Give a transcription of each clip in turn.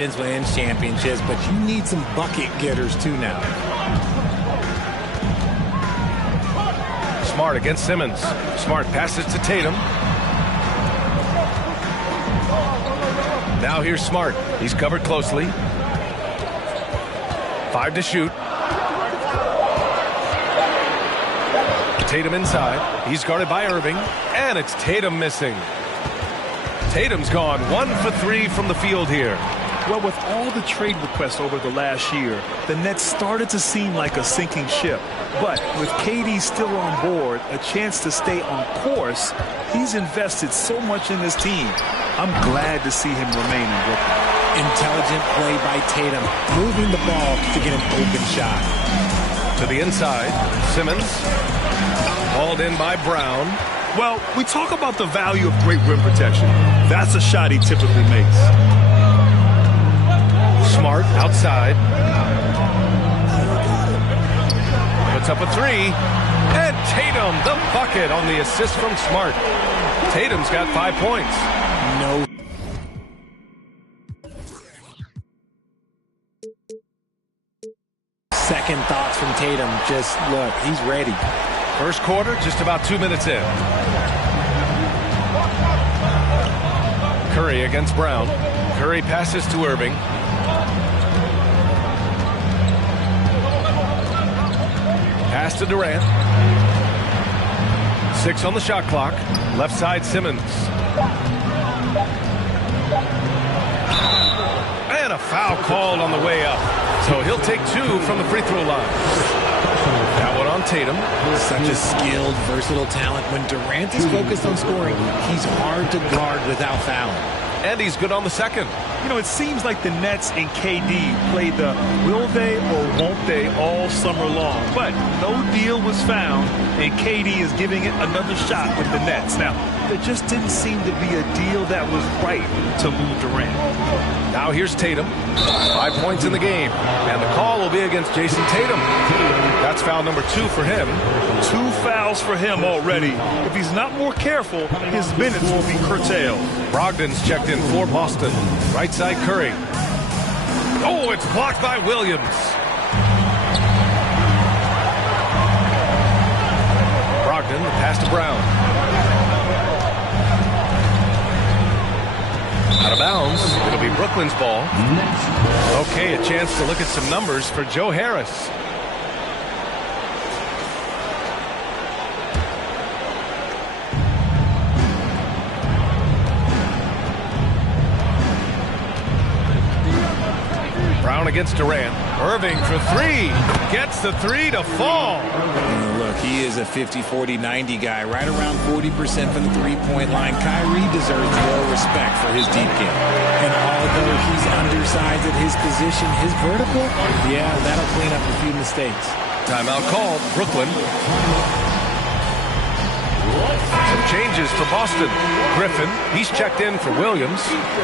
Wins championships, but you need some bucket getters too now. Smart against Simmons. Smart passes to Tatum. Now here's Smart. He's covered closely. 5 to shoot. Tatum inside. He's guarded by Irving. And it's Tatum missing. Tatum's gone 1 for 3 from the field here. Well, with all the trade requests over the last year, the Nets started to seem like a sinking ship. But with KD still on board, a chance to stay on course, he's invested so much in this team. I'm glad to see him remain in Brooklyn. Intelligent play by Tatum, moving the ball to get an open shot. To the inside, Simmons. Hauled in by Brown. Well, we talk about the value of great rim protection. That's a shot he typically makes. Smart outside. Puts up a 3. And Tatum, the bucket on the assist from Smart. Tatum's got 5 points. No. Second thoughts from Tatum. Just look, he's ready. First quarter, just about 2 minutes in. Curry against Brown. Curry passes to Irving. Pass to Durant. 6 on the shot clock. Left side, Simmons. And a foul called on the way up. So he'll take 2 from the free throw line. That one on Tatum. Such a skilled, versatile talent. When Durant is focused on scoring, he's hard to guard without fouling. And he's good on the second. You know, it seems like the Nets and KD played the will they or won't they all summer long. But no deal was found, and KD is giving it another shot with the Nets. Now, there just didn't seem to be a deal that was right to move Durant. Now here's Tatum. 5 points in the game. And the call will be against Jason Tatum. That's foul number 2 for him. 2 fouls for him already. If he's not more careful, his minutes will be curtailed. Brogdon's checked in for Boston. Right side Curry. Oh, it's blocked by Williams. Brogdon, the pass to Brown. Out of bounds. It'll be Brooklyn's ball. Okay, a chance to look at some numbers for Joe Harris. Brown against Durant. Irving for 3. Gets the 3 to fall. Look, he is a 50-40-90 guy, right around 40% from the three-point line. Kyrie deserves more respect for his deep game. And although he's undersized at his position, his vertical, yeah, that'll clean up a few mistakes. Timeout called. Brooklyn. Some changes for Boston. Griffin, he's checked in for Williams.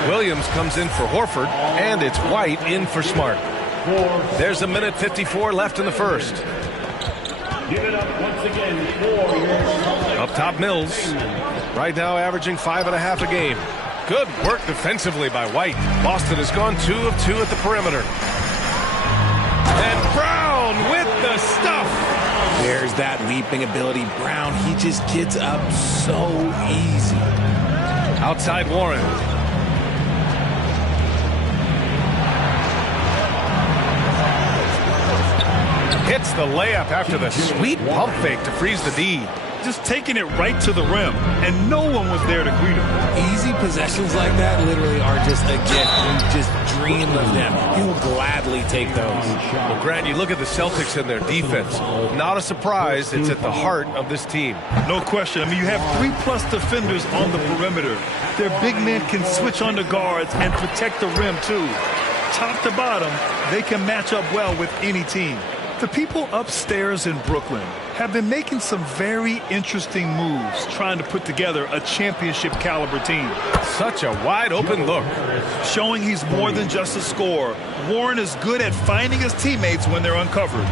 Williams comes in for Horford, and it's White in for Smart. There's a minute 54 left in the first. Give it up once again for your Up top, Mills. Right now averaging 5.5 a game. Good work defensively by White. Boston has gone 2 of 2 at the perimeter. And Brown with the stuff. There's that leaping ability. Brown, he just gets up so easy. Outside Warren. Hits the layup after the sweet pump fake to freeze the D. Just taking it right to the rim, and no one was there to greet him. Easy possessions like that literally are just a gift. You just dream of them. He will gladly take those. Well, Grant, you look at the Celtics and their defense. Not a surprise. It's at the heart of this team. No question. I mean, you have 3+ defenders on the perimeter. Their big men can switch on the guards and protect the rim, too. Top to bottom, they can match up well with any team. The people upstairs in Brooklyn have been making some very interesting moves trying to put together a championship caliber team. Such a wide open look. Showing he's more than just a scorer. Warren is good at finding his teammates when they're uncovered.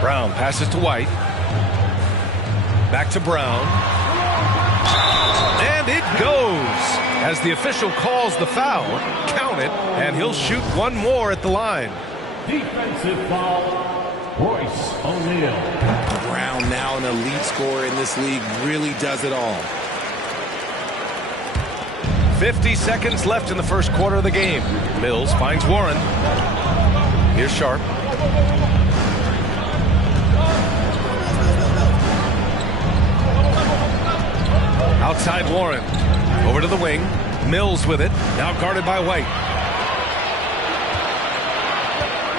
Brown passes to White. Back to Brown. And it goes. As the official calls the foul, count it, and he'll shoot one more at the line. Defensive foul, Royce O'Neal. Brown, now an elite scorer in this league, really does it all. 50 seconds left in the first quarter of the game. Mills finds Warren. Here's Sharp. Outside Warren. Over to the wing. Mills with it. Now guarded by White.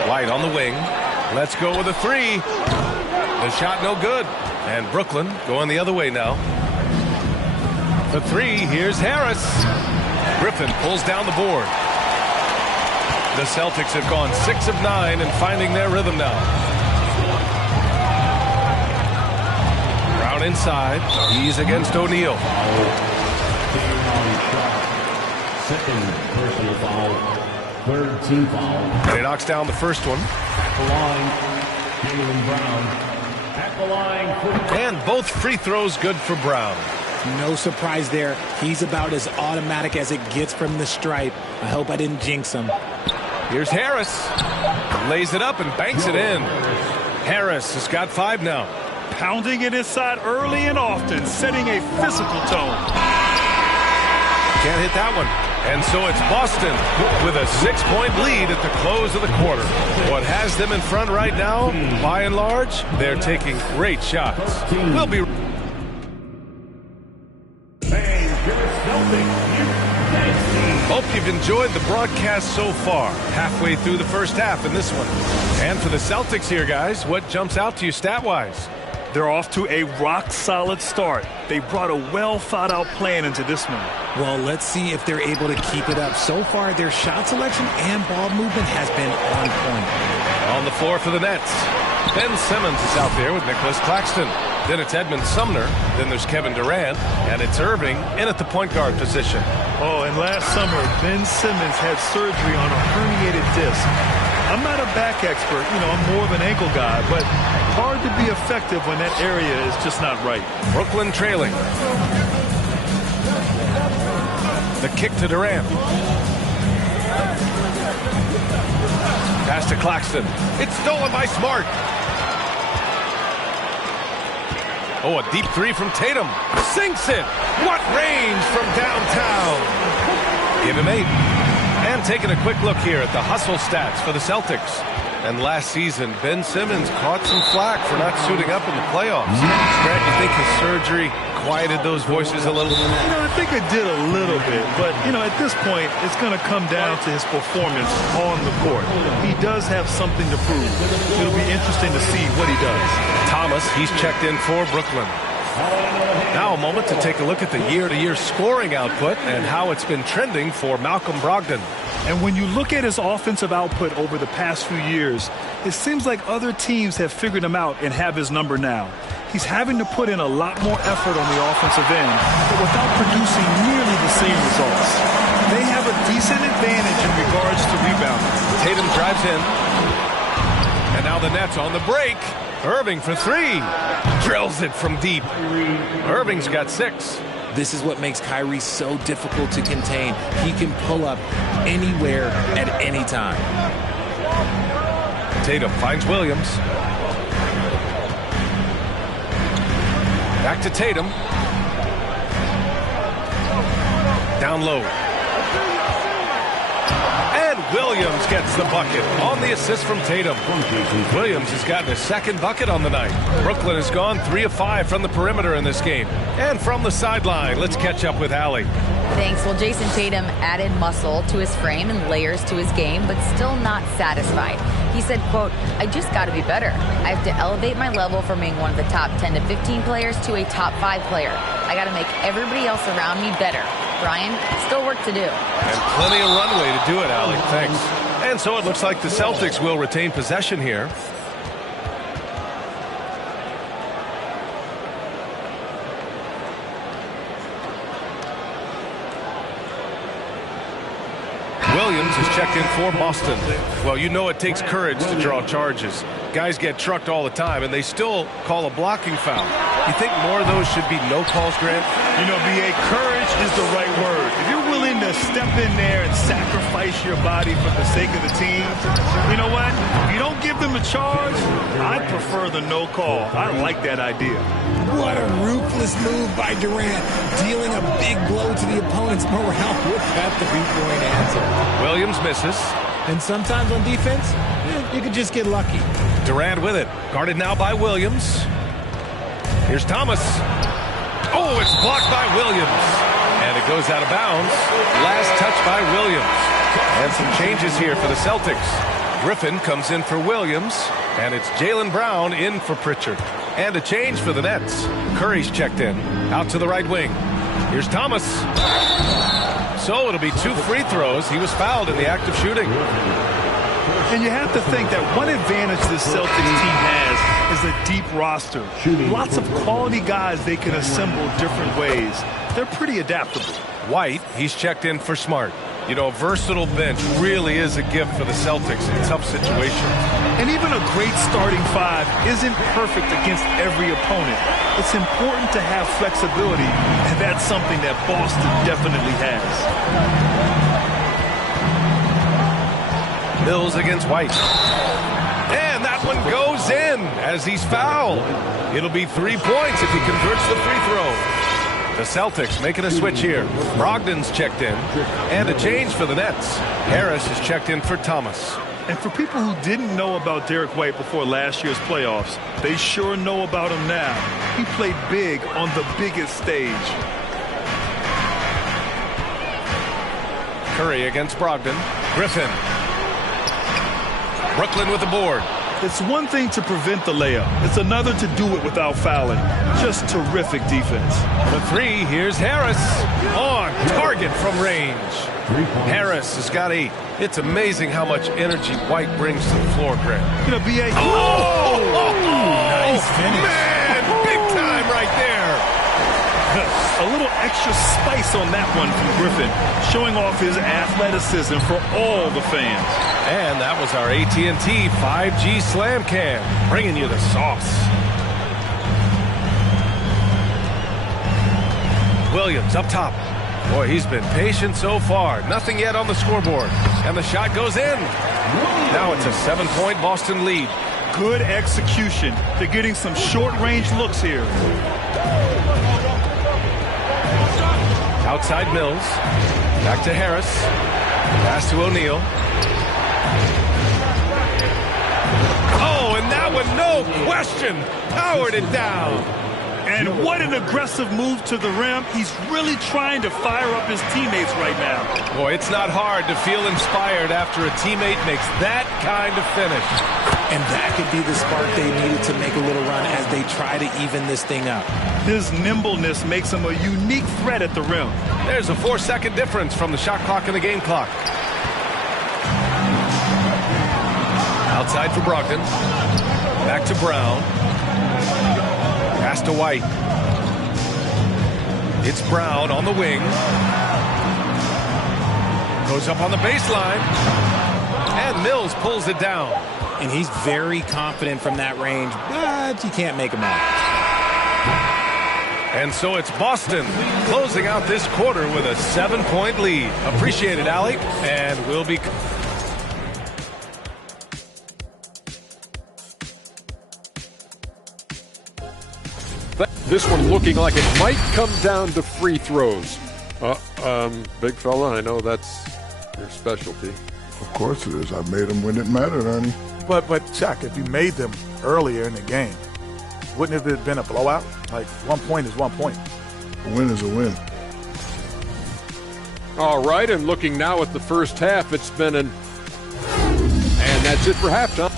White on the wing. Let's go with a three. The shot no good. And Brooklyn going the other way now. The three. Here's Harris. Griffin pulls down the board. The Celtics have gone 6 of 9 and finding their rhythm now. Brown inside. He's against O'Neal. Second personal foul, third team foul. And he knocks down the first one. At the line, Jaylen Brown. At the line. And both free throws good for Brown. No surprise there. He's about as automatic as it gets from the stripe. I hope I didn't jinx him. Here's Harris. Lays it up and banks it in. Harris has got 5 now. Pounding it inside early and often, setting a physical tone. Can't hit that one. And so it's Boston with a 6-point lead at the close of the quarter. What has them in front right now, by and large, they're taking great shots. We'll be... Hope you've enjoyed the broadcast so far. Halfway through the first half in this one. And for the Celtics here, guys, what jumps out to you stat-wise? They're off to a rock-solid start. They brought a well-thought-out plan into this one. Well, let's see if they're able to keep it up. So far, their shot selection and ball movement has been on point. On the floor for the Nets, Ben Simmons is out there with Nicholas Claxton. Then it's Edmund Sumner. Then there's Kevin Durant. And it's Irving in at the point guard position. Oh, and last summer, Ben Simmons had surgery on a herniated disc. I'm not a back expert. I'm more of an ankle guy, but hard to be effective when that area is just not right. Brooklyn trailing. The kick to Durant. Pass to Claxton. It's stolen by Smart. Oh, a deep three from Tatum. Sinks it. What range from downtown. Give him 8. And taking a quick look here at the hustle stats for the Celtics. And last season, Ben Simmons caught some flack for not suiting up in the playoffs. Grant, you think his surgery quieted those voices a little? I think it did a little bit. But, at this point, it's going to come down to his performance on the court. He does have something to prove. It'll be interesting to see what he does. Thomas, he's checked in for Brooklyn. Now a moment to take a look at the year-to-year scoring output and how it's been trending for Malcolm Brogdon. And when you look at his offensive output over the past few years, it seems like other teams have figured him out and have his number now. He's having to put in a lot more effort on the offensive end, but without producing nearly the same results. They have a decent advantage in regards to rebounding. Tatum drives in. And now the Nets on the break. Irving for 3. Drills it from deep. Irving's got 6. This is what makes Kyrie so difficult to contain. He can pull up anywhere at any time. Tatum finds Williams. Back to Tatum. Down low. And Williams gets the bucket on the assist from Tatum. Williams has gotten his second bucket on the night. Brooklyn has gone 3 of 5 from the perimeter in this game. And from the sideline, let's catch up with Allie. Thanks. Well, Jason Tatum added muscle to his frame and layers to his game, but still not satisfied. He said, quote, "I just got to be better. I have to elevate my level from being one of the top 10 to 15 players to a top 5 player. I got to make everybody else around me better. Brian, still work to do." And plenty of runway to do it, Allie. Thanks. And so it looks like the Celtics will retain possession here. Williams is checked in for Boston. Well, it takes courage to draw charges. Guys get trucked all the time, and they still call a blocking foul. You think more of those should be no calls, Grant? B.A., courage is the right word. If you're willing to step in there and sacrifice your body for the sake of the team, you know what? If you don't give them a charge, I prefer the no call. I like that idea. What a ruthless move by Durant, dealing a big blow to the opponent's morale with that three-point answer. Williams misses. And sometimes on defense, you could just get lucky. Durant with it. Guarded now by Williams. Here's Thomas. Oh, it's blocked by Williams. And it goes out of bounds. Last touch by Williams. And some changes here for the Celtics. Griffin comes in for Williams. And it's Jaylen Brown in for Pritchard. And a change for the Nets. Curry's checked in. Out to the right wing. Here's Thomas. So it'll be 2 free throws. He was fouled in the act of shooting. And you have to think that one advantage this Celtics team has is a deep roster. Lots of quality guys they can assemble different ways. They're pretty adaptable. White, he's checked in for Smart. You know, a versatile bench really is a gift for the Celtics in tough situations. And even a great starting five isn't perfect against every opponent. It's important to have flexibility, and that's something that Boston definitely has. Mills against White. And that one goes in as he's fouled. It'll be 3 points if he converts the free throw. The Celtics making a switch here. Brogdon's checked in. And a change for the Nets. Harris is checked in for Thomas. And for people who didn't know about Derek White before last year's playoffs, they sure know about him now. He played big on the biggest stage. Curry against Brogdon. Griffin. Brooklyn with the board. It's one thing to prevent the layup. It's another to do it without fouling. Just terrific defense. The three, here's Harris. On target from range. Harris has got 8. It's amazing how much energy White brings to the floor, Greg. You know, B.A. Nice finish. Man, big time right there. A little extra spice on that one from Griffin, showing off his athleticism for all the fans. And that was our AT&T 5G Slam Cam, bringing you the sauce. Williams up top. Boy, he's been patient so far. Nothing yet on the scoreboard. And the shot goes in. Now it's a 7-point Boston lead. Good execution. They're getting some short-range looks here. Outside Mills. Back to Harris. Pass to O'Neal. Oh, and that one, no question, powered it down. And what an aggressive move to the rim. He's really trying to fire up his teammates right now. Boy, it's not hard to feel inspired after a teammate makes that kind of finish. And that could be the spark they needed to make a little run as they try to even this thing up. His nimbleness makes him a unique threat at the rim. There's a 4-second difference from the shot clock and the game clock. Outside for Brogdon. Back to Brown. Pass to White. It's Brown on the wing. Goes up on the baseline. And Mills pulls it down. And he's very confident from that range, but you can't make him out. And so it's Boston closing out this quarter with a 7-point lead. Appreciate it, Alec. And we'll be... This one looking like it might come down to free throws. Big fella, I know that's your specialty. Of course it is. I made them when it mattered, Ernie. But Chuck, if you made them earlier in the game, wouldn't it have been a blowout? Like, 1 point is 1 point. A win is a win. All right, and looking now at the first half, it's been and that's it for halftime.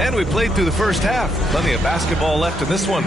And we played through the first half. Plenty of basketball left in this one.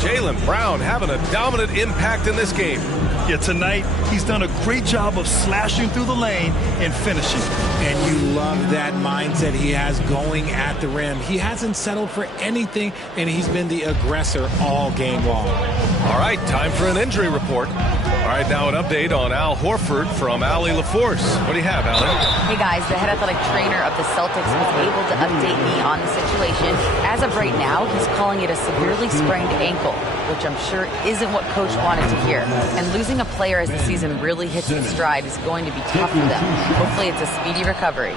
Jaylen Brown having a dominant impact in this game. Yeah, tonight he's done a great job of slashing through the lane and finishing. And you love that mindset he has going at the rim. He hasn't settled for anything, and he's been the aggressor all game long. All right, time for an injury report. All right, now an update on Al Horford from Allie LaForce. What do you have, Allie? Hey guys, the head athletic trainer of the Celtics was able to update me on the situation. As of right now, he's calling it a severely sprained ankle, which I'm sure isn't what Coach wanted to hear. And losing a player as the season really hits its stride is going to be tough for them. Hopefully it's a speedy recovery.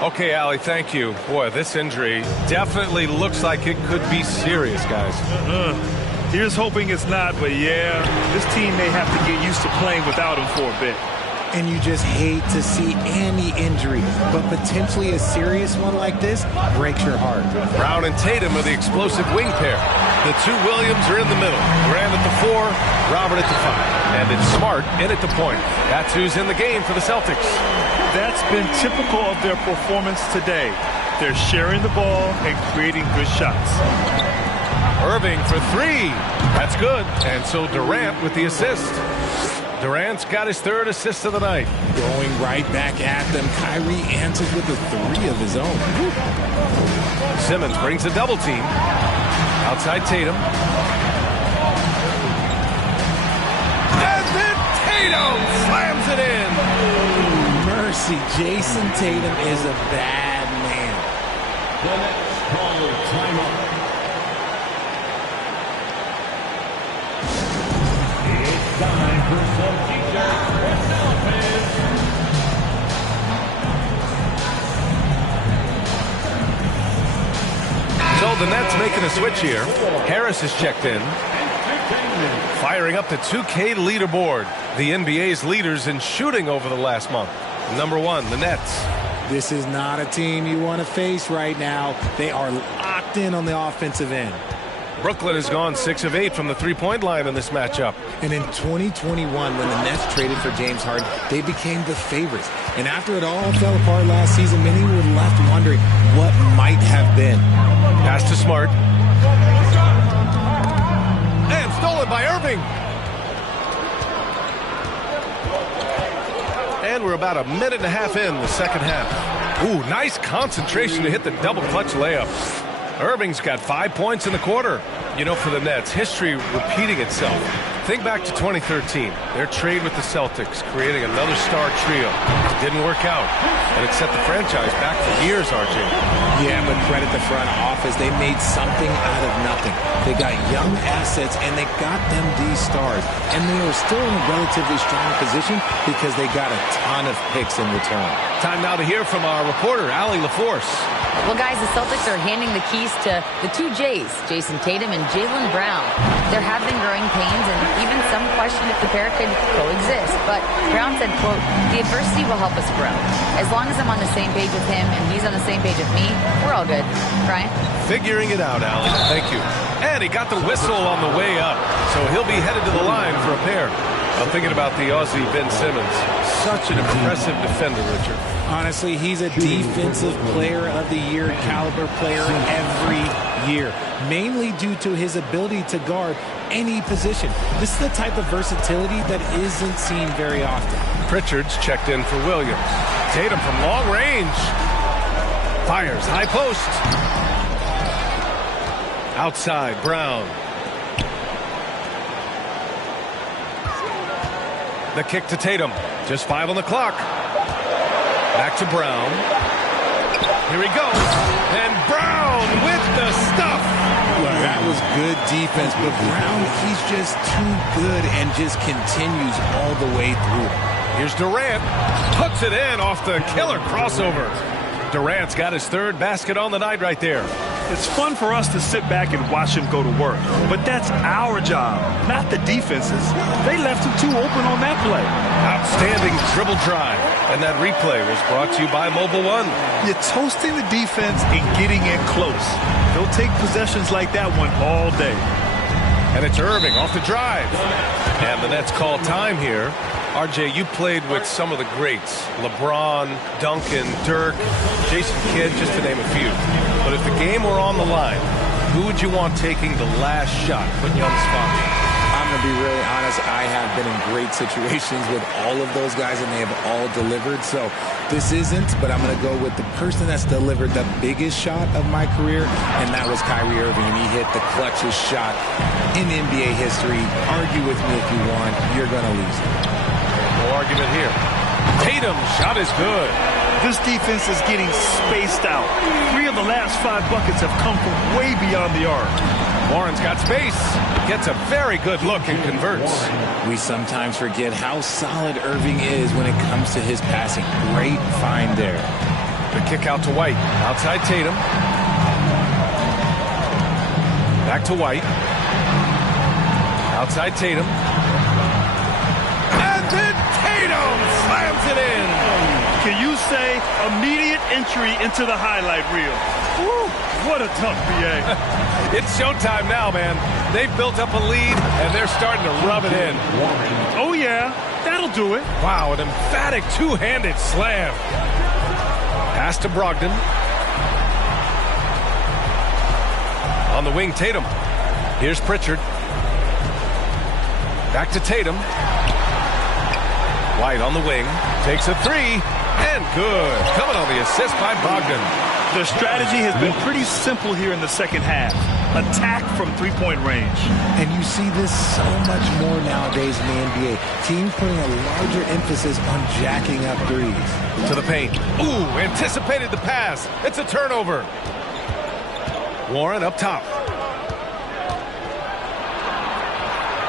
Okay, Allie, thank you. Boy, this injury definitely looks like it could be serious, guys. Here's hoping it's not, but yeah, this team may have to get used to playing without him for a bit. And you just hate to see any injury, but potentially a serious one like this breaks your heart. Brown and Tatum are the explosive wing pair. The two Williams are in the middle. Grant at the 4, Robert at the 5. And it's Smart in at the point. That's who's in the game for the Celtics. That's been typical of their performance today. They're sharing the ball and creating good shots. Irving for 3. That's good. And so Durant with the assist. Durant's got his 3rd assist of the night. Going right back at them. Kyrie answers with a 3 of his own. Simmons brings a double team. Outside Tatum. And then Tatum slams it in. Mercy, Jason Tatum is a bad man. The Nets call timeout. It's time for some t-shirts for Celtics. So the Nets making a switch here. Harris is checked in. Firing up the 2K leaderboard. The NBA's leaders in shooting over the last month. Number 1, the Nets. This is not a team you want to face right now. They are locked in on the offensive end. Brooklyn has gone 6 of 8 from the three-point line in this matchup. And in 2021, when the Nets traded for James Harden, they became the favorites. And after it all fell apart last season, many were left wondering what might have been. Pass to Smart. And stolen by Irving. And we're about a minute and a half in the second half. Ooh, nice concentration to hit the double clutch layup. Irving's got 5 points in the quarter. You know, for the Nets, history repeating itself. Think back to 2013. Their trade with the Celtics, creating another star trio. It didn't work out, and it set the franchise back for years, RJ. Yeah, but credit the front office. They made something out of nothing. They got young assets, and they got them these stars. And they are still in a relatively strong position because they got a ton of picks in return. Time now to hear from our reporter, Allie LaForce. Well, guys, the Celtics are handing the keys to the 2 J's, Jason Tatum and Jaylen Brown. There have been growing pains and even some question if the pair could coexist. But Brown said, quote, "The adversity will help us grow. As long as I'm on the same page with him and he's on the same page with me, we're all good." Brian? Figuring it out, Allie. Thank you. And he got the whistle on the way up, so he'll be headed to the line for a pair. I'm thinking about the Aussie Ben Simmons. Such an impressive defender, Richard. Honestly, he's a defensive player of the year caliber player every year, mainly due to his ability to guard any position. This is the type of versatility that isn't seen very often. Pritchard's checked in for Williams. Tatum from long range. Fires high post. Outside, Brown. The kick to Tatum. Just 5 on the clock. Back to Brown. Here he goes. And Brown with the stuff. Well, that was good defense, but Brown, he's just too good and just continues all the way through. Here's Durant. Puts it in off the killer crossover. Durant's got his 3rd basket on the night right there. It's fun for us to sit back and watch him go to work, but that's our job, not the defense's. They left him too open on that play. Outstanding dribble drive. And that replay was brought to you by Mobile One. You're toasting the defense and getting in close. They'll take possessions like that one all day. And it's Irving off the drive. And the Nets call time here. RJ, you played with some of the greats. LeBron, Duncan, Dirk, Jason Kidd, just to name a few. But if the game were on the line, who would you want taking the last shot? Putting you on the spot. I'm going to be really honest. I have been in great situations with all of those guys, and they have all delivered. So this isn't, but I'm going to go with the person that's delivered the biggest shot of my career, and that was Kyrie Irving. And he hit the clutchest shot in NBA history. Argue with me if you want. You're going to lose it. No argument here. Tatum's shot is good. This defense is getting spaced out. 3 of the last 5 buckets have come from way beyond the arc. Warren's got space. Gets a very good look and converts. We sometimes forget how solid Irving is when it comes to his passing. Great find there. The kick out to White. Outside Tatum. Back to White. Outside Tatum. And then Tatum slams it in. Can you say immediate entry into the highlight reel? Woo, what a tough BA. It's showtime now, man. They've built up a lead, and they're starting to rub it in. Oh, yeah, that'll do it. Wow, an emphatic two-handed slam. Pass to Brogdon. On the wing, Tatum. Here's Pritchard. Back to Tatum. White on the wing. Takes a three. And good. Coming on the assist by Brogdon. The strategy has been pretty simple here in the second half. Attack from three-point range. And you see this so much more nowadays in the NBA. Teams putting a larger emphasis on jacking up threes. To the paint. Ooh, anticipated the pass. It's a turnover. Warren up top.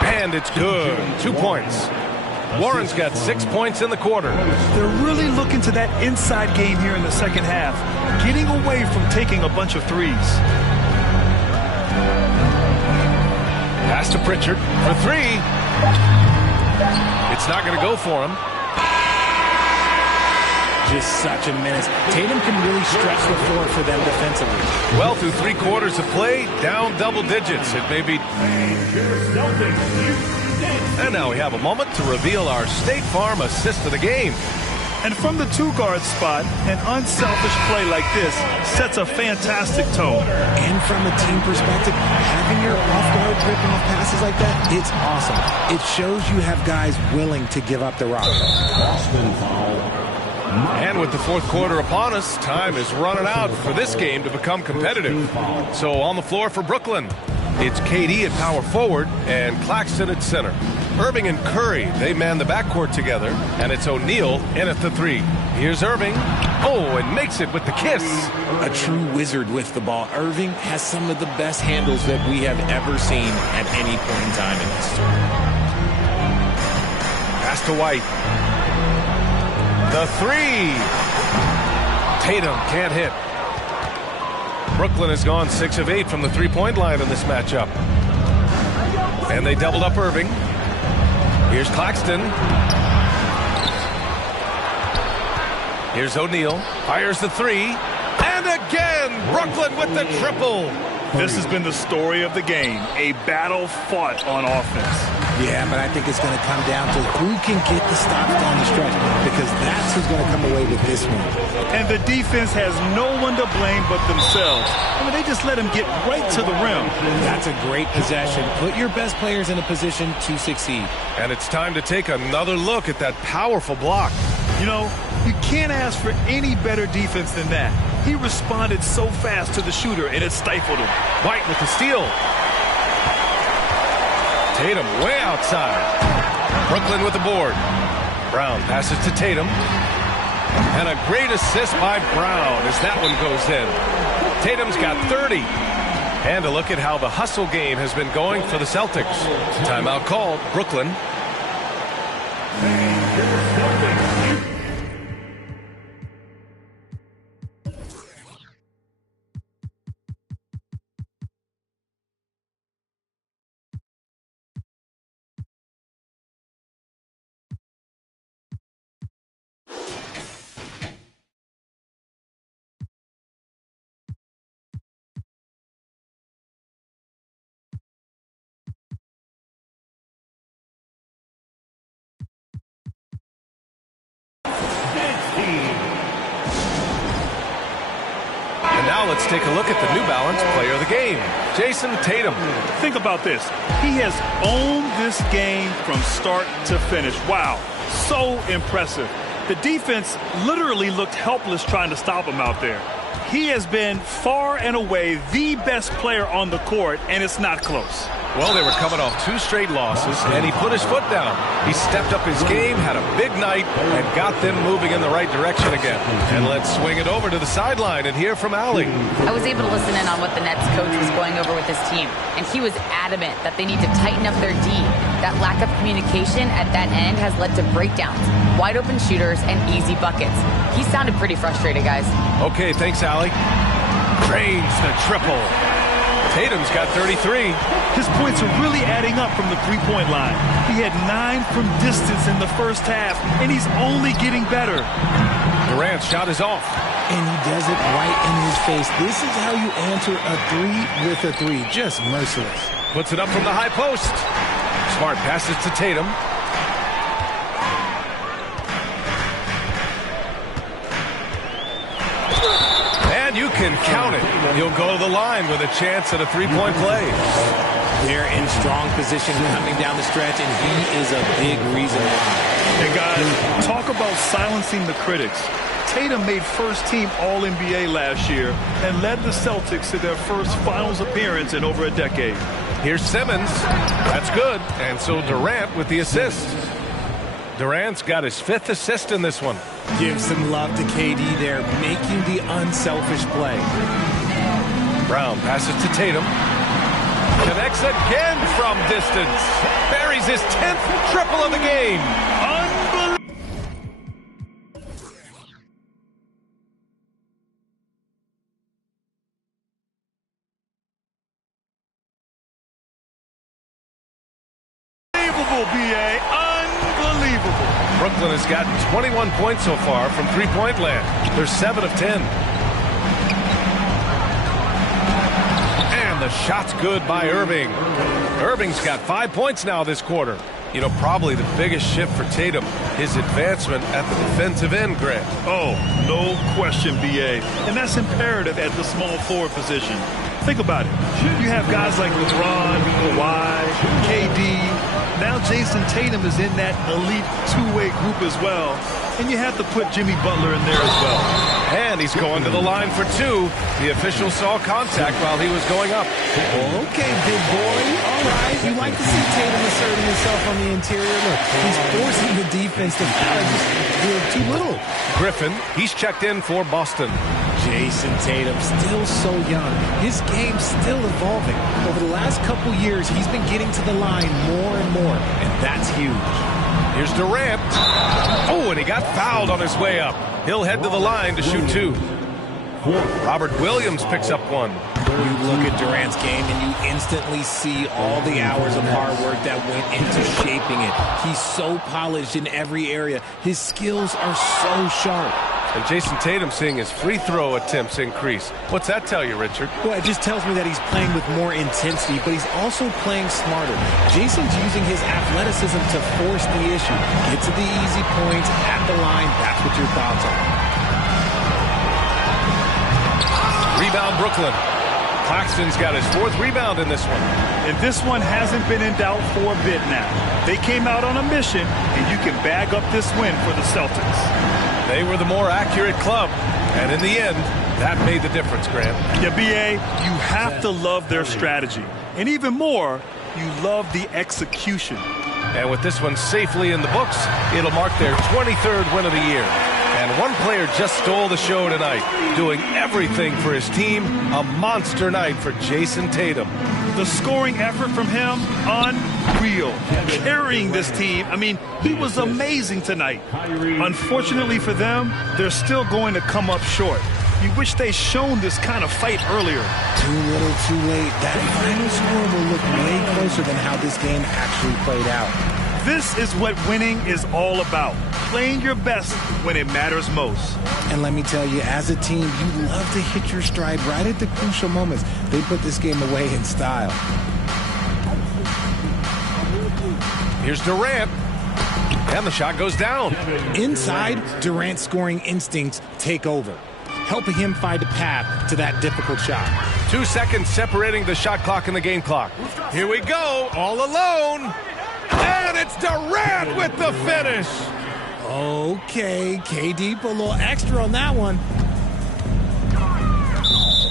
And it's good. 2 points. Warren's got 6 points in the quarter. They're really looking to that inside game here in the second half, getting away from taking a bunch of threes. Pass to Pritchard for three. It's not going to go for him. Just such a menace. Tatum can really stretch the floor for them defensively. Well, through 3 quarters of play, down double digits. It may be... And now we have a moment to reveal our State Farm assist of the game. And from the two-guard spot, an unselfish play like this sets a fantastic tone. And from a team perspective, having your off-guard ripping off passes like that, it's awesome. It shows you have guys willing to give up the rock. And with the fourth quarter upon us, time is running out for this game to become competitive. So on the floor for Brooklyn, it's KD at power forward and Claxton at center. Irving and Curry, they man the backcourt together, and it's O'Neal in at the three. Here's Irving. Oh, and makes it with the kiss. A true wizard with the ball. Irving has some of the best handles that we have ever seen at any point in time in history. Pass to White. The three. Tatum can't hit. Brooklyn has gone 6 of 8 from the three-point line in this matchup. And they doubled up Irving. Here's Claxton. Here's O'Neal. Fires the three. And again, Brooklyn with the triple. This has been the story of the game. A battle fought on offense. Yeah, but I think it's going to come down to who can get the stops down the stretch, because that's who's going to come away with this one. And the defense has no one to blame but themselves. I mean, they just let him get right to the rim. That's a great possession. Put your best players in a position to succeed. And it's time to take another look at that powerful block. You know, you can't ask for any better defense than that. He responded so fast to the shooter, and it stifled him. White with the steal. Tatum way outside. Brooklyn with the board. Brown passes to Tatum. And a great assist by Brown as that one goes in. Tatum's got 30. And a look at how the hustle game has been going for the Celtics. Timeout called. Brooklyn. let's take a look at the New Balance Player of the Game, Jason Tatum. Think about this. He has owned this game from start to finish. Wow, so impressive. The defense literally looked helpless trying to stop him out there. He has been far and away the best player on the court, and it's not close. Well, they were coming off 2 straight losses, and he put his foot down. He stepped up his game, had a big night, and got them moving in the right direction again. And let's swing it over to the sideline and hear from Allie. I was able to listen in on what the Nets coach was going over with his team, and he was adamant that they need to tighten up their D. That lack of communication at that end has led to breakdowns, wide open shooters, and easy buckets. He sounded pretty frustrated, guys. Okay, thanks, Allie. Drains the triple. Tatum's got 33. His points are really adding up from the three-point line. He had 9 from distance in the first half, and he's only getting better. Durant's shot is off. And he does it right in his face. This is how you answer a 3 with a 3. Just merciless. Puts it up from the high post. Smart passes to Tatum. And you can count it. He'll go to the line with a chance at a 3-point play. They're in strong position coming down the stretch, and he is a big reason why. Hey, guys, talk about silencing the critics. Tatum made first-team All-NBA last year and led the Celtics to their first finals appearance in over a decade. Here's Simmons. That's good. And so Durant with the assist. Durant's got his 5th assist in this one. Give some love to KD there, making the unselfish play. Brown passes to Tatum. Connects again from distance. Buries his 10th triple of the game. BA, unbelievable. Brooklyn has gotten 21 points so far from three-point land. They're 7 of 10. And the shot's good by Irving. Irving's got 5 points now this quarter. You know, probably the biggest shift for Tatum, his advancement at the defensive end, Grant. Oh, no question, BA. And that's imperative at the small forward position. Think about it. You have guys like LeBron, Kawhi, KD. Now Jason Tatum is in that elite two-way group as well. And you have to put Jimmy Butler in there as well. And he's going to the line for 2. The official saw contact while he was going up. Okay, big boy. All right. You like to see Tatum asserting himself on the interior. Look, he's forcing the defense to just do too little. Griffin, he's checked in for Boston. Jason Tatum, still so young. His game's still evolving. Over the last couple years, he's been getting to the line more and more, and that's huge. Here's Durant. Oh, and he got fouled on his way up. He'll head to the line to shoot 2. Robert Williams picks up 1. You look at Durant's game and you instantly see all the hours of hard work that went into shaping it. He's so polished in every area. His skills are so sharp. And Jason Tatum seeing his free throw attempts increase. What's that tell you, Richard? Well, it just tells me that he's playing with more intensity, but he's also playing smarter. Jason's using his athleticism to force the issue. Get to the easy points at the line. That's what your thoughts are. Rebound, Brooklyn. Claxton's got his 4th rebound in this one. And this one hasn't been in doubt for a bit now. They came out on a mission, and you can bag up this win for the Celtics. They were the more accurate club, and in the end, that made the difference, Grant. Yeah, BA, you have to love their strategy. And even more, you love the execution. And with this one safely in the books, it'll mark their 23rd win of the year. And one player just stole the show tonight, doing everything for his team. A monster night for Jason Tatum. The scoring effort from him, unreal. Carrying this team, I mean, he was amazing tonight. Unfortunately for them, they're still going to come up short. You wish they shown this kind of fight earlier. Too little, too late. That final score will look way closer than how this game actually played out. This is what winning is all about. Playing your best when it matters most. And let me tell you, as a team, you love to hit your stride right at the crucial moments. They put this game away in style. Here's Durant. And the shot goes down. Inside, Durant's scoring instincts take over. helping him find a path to that difficult shot. 2 seconds separating the shot clock and the game clock. Here we go, all alone. And it's Durant with the finish. Okay, KD put a little extra on that one.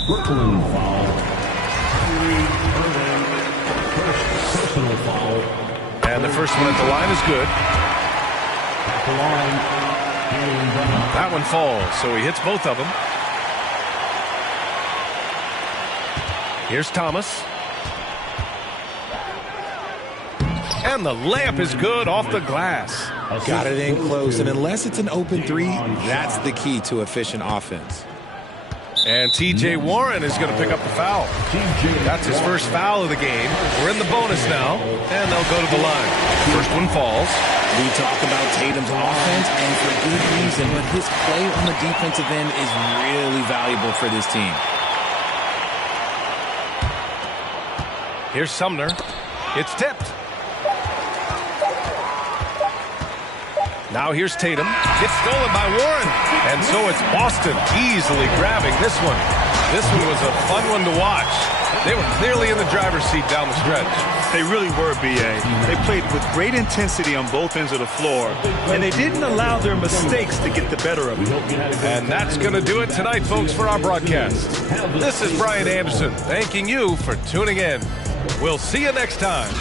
Brooklyn foul. Kyrie Irving, first personal foul. And the first one at the line is good. At the line, Jaylen Brown. That one falls, so he hits both of them. Here's Thomas. And the layup is good off the glass. Got it in close, and unless it's an open three, that's the key to efficient offense. And T.J. Warren is going to pick up the foul. That's his first foul of the game. We're in the bonus now, and they'll go to the line. First one falls. We talk about Tatum's offense, and for good reason, but his play on the defensive end is really valuable for this team. Here's Sumner. It's tipped. Now here's Tatum. It's stolen by Warren. And so it's Boston easily grabbing this one. This one was a fun one to watch. They were clearly in the driver's seat down the stretch. They really were, B.A. They played with great intensity on both ends of the floor, and they didn't allow their mistakes to get the better of them. And that's going to do it tonight, folks, for our broadcast. This is Brian Anderson, thanking you for tuning in. We'll see you next time.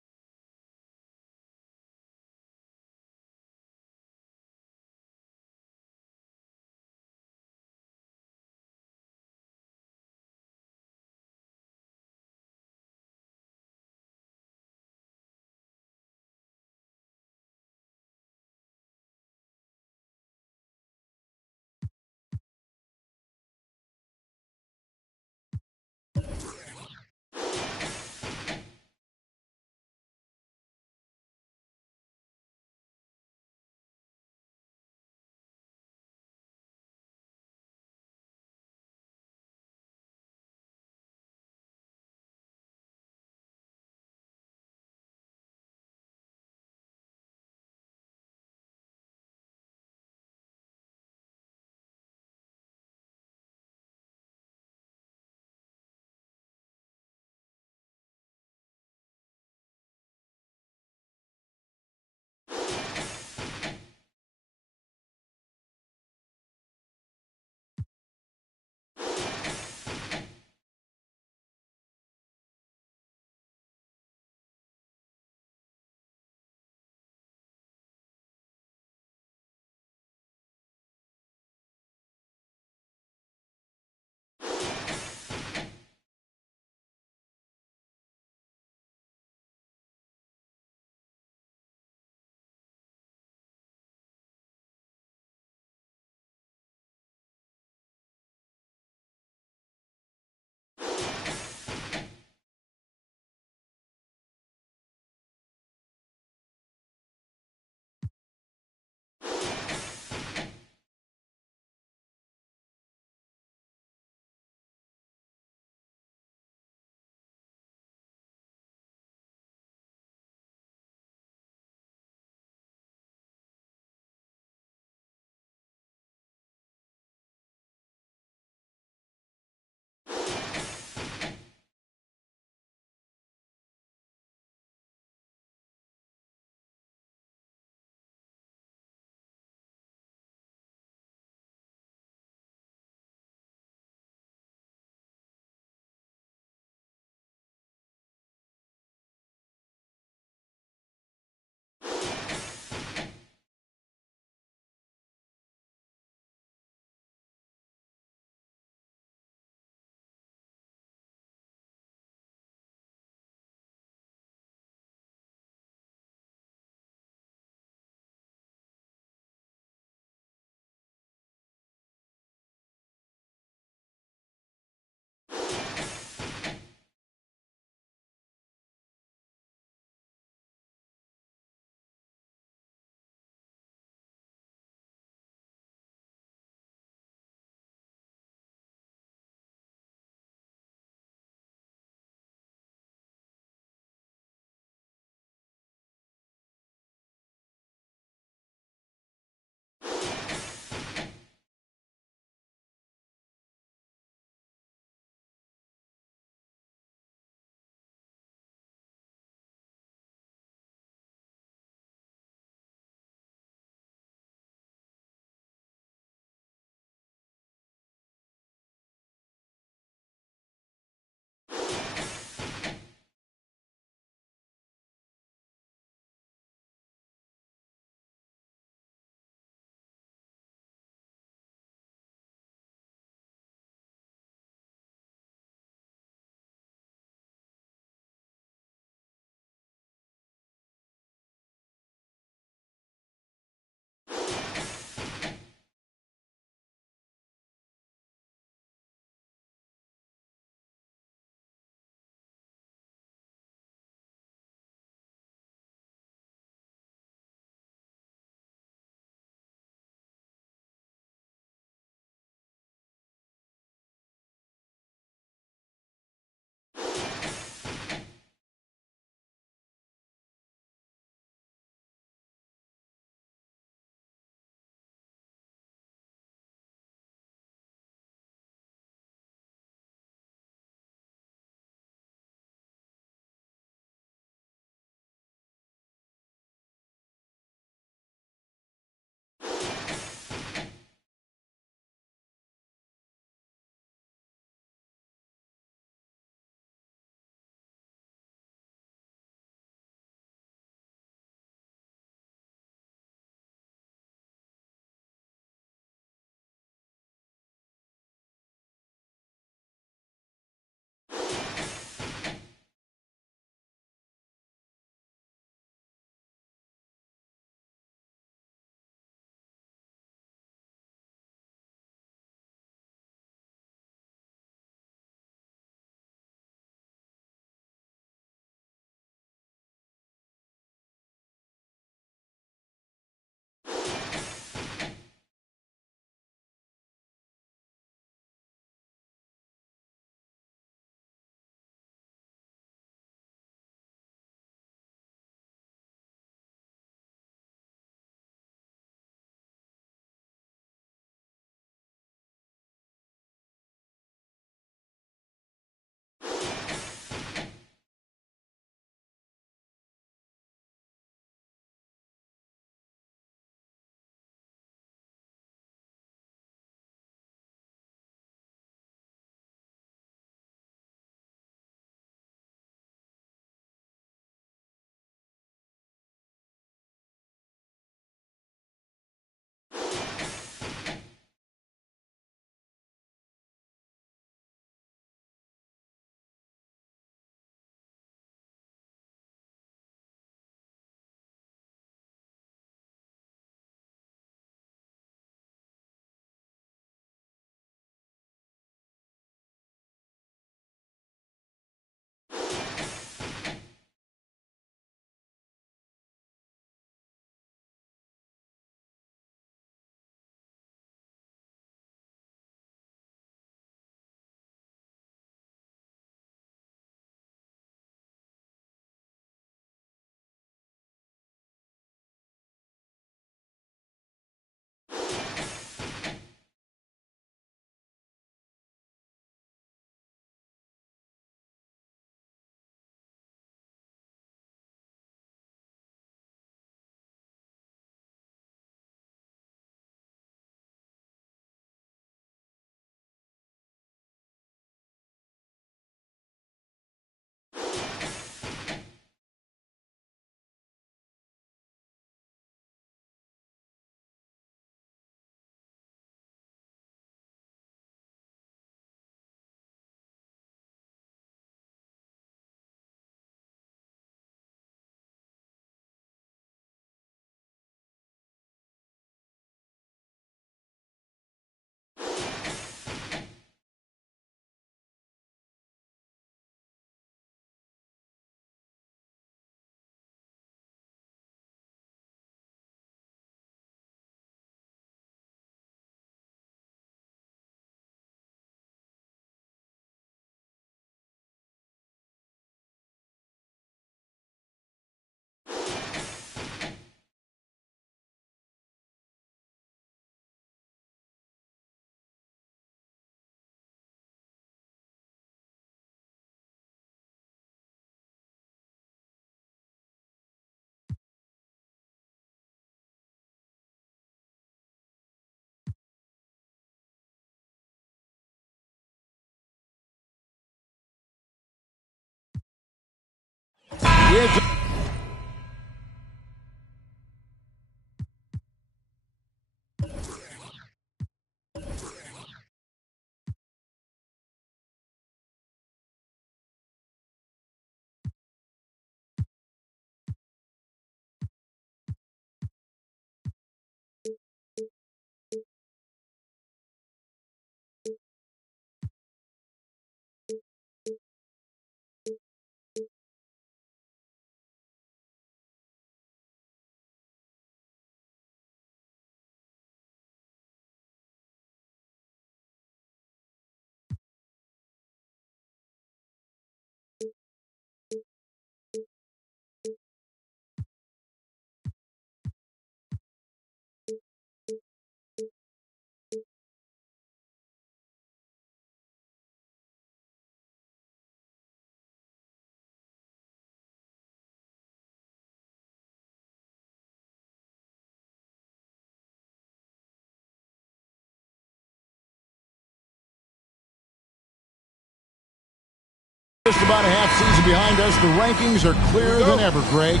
It's just about a half season behind us. The rankings are clearer than ever, Greg.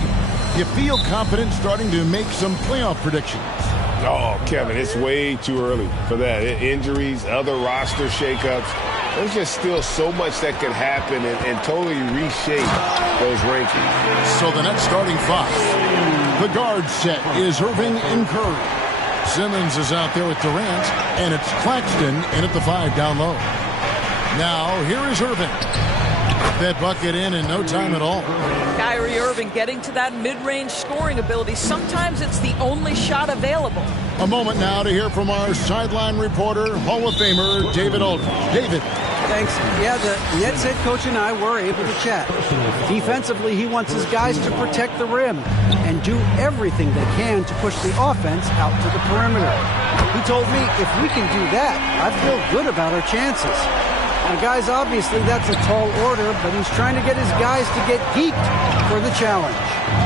You feel confident starting to make some playoff predictions? Oh, Kevin, it's way too early for that. Injuries, other roster shakeups. There's just still so much that could happen and totally reshape those rankings. So the next starting five. The guard set is Irving and Curry. Simmons is out there with Durant, and it's Claxton in at the 5 down low. Now, here is Irving. That bucket in no time at all. Kyrie Irving getting to that mid-range scoring ability. Sometimes it's the only shot available. A moment now to hear from our sideline reporter, Hall of Famer David Aldridge. David. Thanks. Yeah, the Nets head coach and I were able to chat. Defensively, he wants his guys to protect the rim and do everything they can to push the offense out to the perimeter. He told me if we can do that, I feel good about our chances. Now, guys, obviously that's a tall order, but he's trying to get his guys to get geeked for the challenge.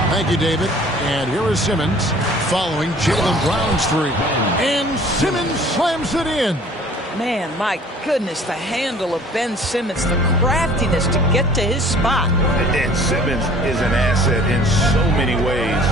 Thank you, David. And here is Simmons following Jaylen Brown's three. And Simmons slams it in. Man, my goodness, the handle of Ben Simmons, the craftiness to get to his spot. And Simmons is an asset in so many ways.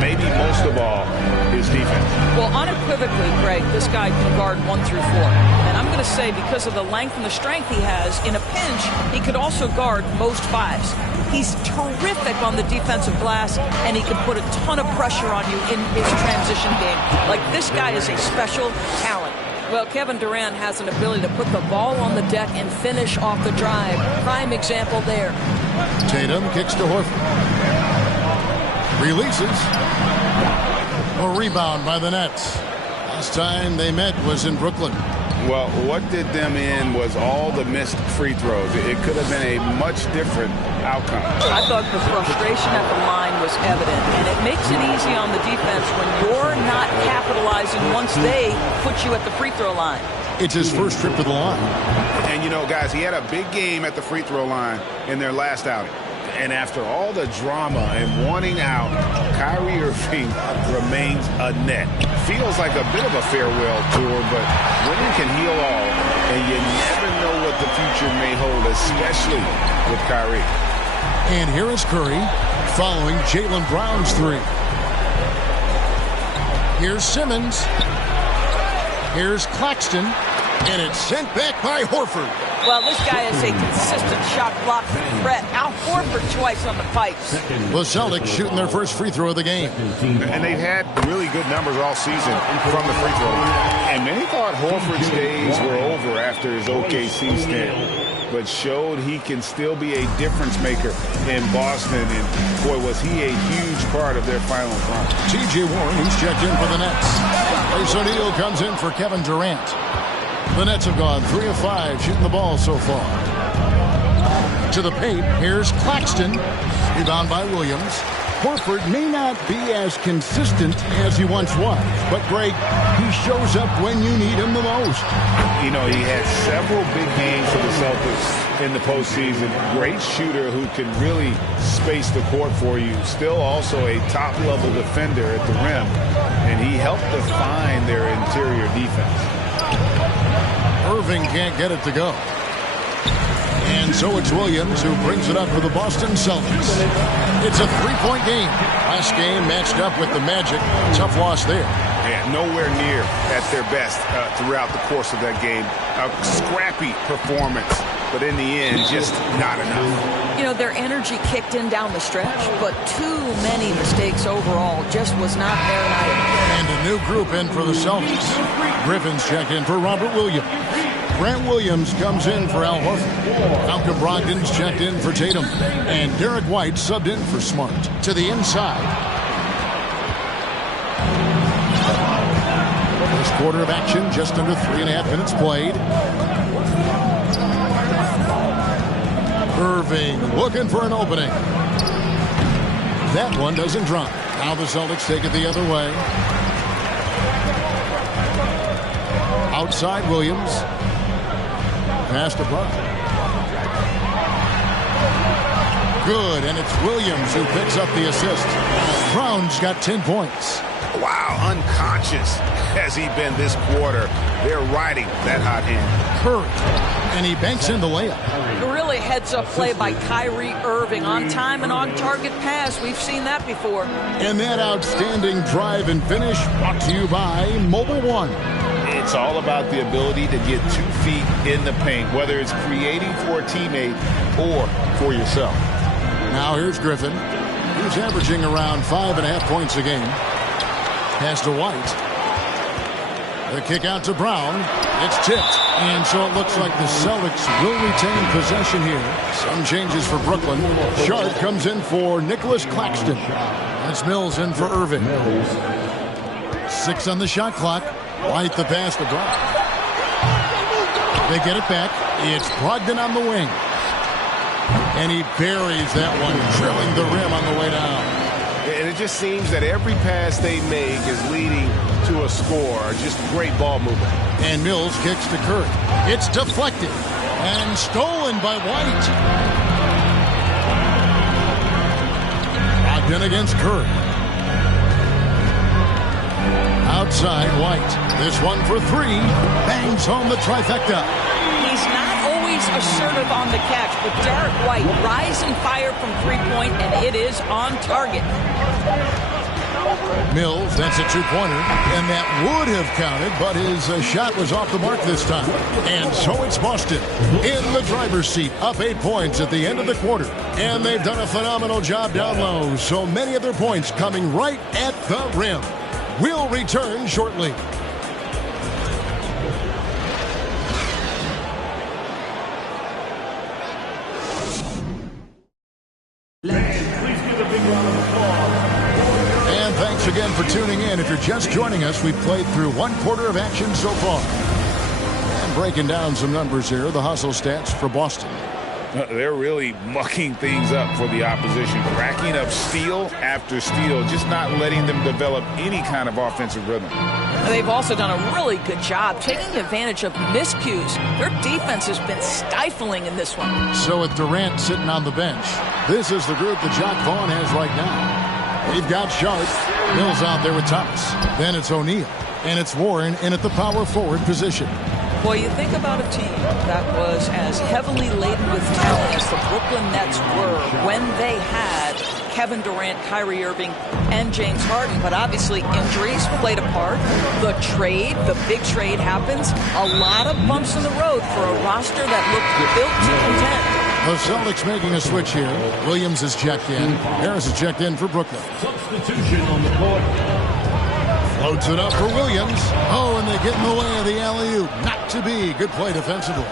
Maybe most of all, his defense. Well, unequivocally, Greg, this guy can guard 1 through 4. And I'm going to say because of the length and the strength he has, in a pinch, he could also guard most 5s. He's terrific on the defensive glass, and he can put a ton of pressure on you in his transition game. Like, this guy is a special talent. Well, Kevin Durant has an ability to put the ball on the deck and finish off the drive. Prime example there. Tatum kicks to Horford. Releases. A rebound by the Nets. Last time they met was in Brooklyn. Well, what did them in was all the missed free throws. It could have been a much different outcome. I thought the frustration at the line was evident, and it makes it easy on the defense when you're not capitalizing once they put you at the free throw line. It's his first trip to the line. And, you know, guys, he had a big game at the free throw line in their last outing. And after all the drama and wanting out, Kyrie Irving remains a net. Feels like a bit of a farewell tour, but winning can heal all, and you never know what the future may hold, especially with Kyrie. And here is Curry following Jaylen Brown's three. Here's Simmons. Here's Claxton. And it's sent back by Horford. Well, this guy is a consistent shot block threat. Al Horford twice on the pipes. The Celtics shooting their first free throw of the game. And they've had really good numbers all season from the free throw line. And many thought Horford's days were over after his OKC stint, but showed he can still be a difference maker in Boston. And, boy, was he a huge part of their final run. T.J. Warren, who's checked in for the Nets. Royce O'Neal comes in for Kevin Durant. The Nets have gone 3 of 5 shooting the ball so far. To the paint, here's Claxton. Rebound by Williams. Horford may not be as consistent as he once was, but Greg, he shows up when you need him the most. You know, he had several big games for the Celtics in the postseason. Great shooter who can really space the court for you. Still also a top-level defender at the rim, and he helped define their interior defense. Irving can't get it to go. And so it's Williams who brings it up for the Boston Celtics. It's a three-point game. Last game matched up with the Magic. Tough loss there. Yeah, nowhere near at their best throughout the course of that game. A scrappy performance, but in the end, just not enough. You know, their energy kicked in down the stretch, but too many mistakes overall. Just was not there tonight. And a new group in for the Celtics. Griffin's checked in for Robert Williams. Grant Williams comes in for Al Horford. Malcolm Brogdon's checked in for Tatum. And Derek White subbed in for Smart. To the inside. First quarter of action, just under 3.5 minutes played. Irving looking for an opening. That one doesn't drop. Now the Celtics take it the other way. Outside Williams. Pass to Brown. Good, and it's Williams who picks up the assist. Brown's got 10 points. Wow, unconscious has he been this quarter. They're riding that hot hand. Curry, and he banks in the layup. Really heads-up play by Kyrie Irving. On time and on target pass. We've seen that before. And that outstanding drive and finish brought to you by Mobile One. It's all about the ability to get 2 feet in the paint, whether it's creating for a teammate or for yourself. Now here's Griffin. He's averaging around 5.5 points a game. Pass to White. The kick out to Brown. It's tipped. And so it looks like the Celtics will retain possession here. Some changes for Brooklyn. Sharp comes in for Nicholas Claxton. That's Mills in for Irving. 6 on the shot clock. White the pass to Brown. They get it back. It's Brogdon on the wing. And he buries that one, drilling the rim on the way down. And it just seems that every pass they make is leading to a score. Just great ball movement. And Mills kicks to Curry. It's deflected and stolen by White. Brogdon against Curry. Outside White. This one for 3. Bangs home the trifecta. He's not always assertive on the catch, but Derek White rise and fire from 3-point, and it is on target. Mills, that's a 2-pointer, and that would have counted, but his shot was off the mark this time. And so it's Boston in the driver's seat, up 8 points at the end of the quarter. And they've done a phenomenal job down low, so many of their points coming right at the rim. We'll return shortly. And thanks again for tuning in. If you're just joining us, we've played through 1 quarter of action so far. And breaking down some numbers here, the hustle stats for Boston. They're really mucking things up for the opposition, racking up steal after steal, just not letting them develop any kind of offensive rhythm. They've also done a really good job taking advantage of miscues. Their defense has been stifling in this one. So with Durant sitting on the bench, this is the group that Jacque Vaughn has right now. They've got Sharp, Mills out there with Thomas. Then it's O'Neal, and it's Warren in at the power forward position. Boy, you think about a team that was as heavily laden with talent as the Brooklyn Nets were when they had Kevin Durant, Kyrie Irving, and James Harden. But obviously injuries played a part. The trade, the big trade happens. A lot of bumps in the road for a roster that looked built to contend. The Celtics making a switch here. Williams is checked in. Harris is checked in for Brooklyn. Substitution on the court. Floats it up for Williams. Oh, and they get in the way of the alley-oop. Not to be. Good play defensively.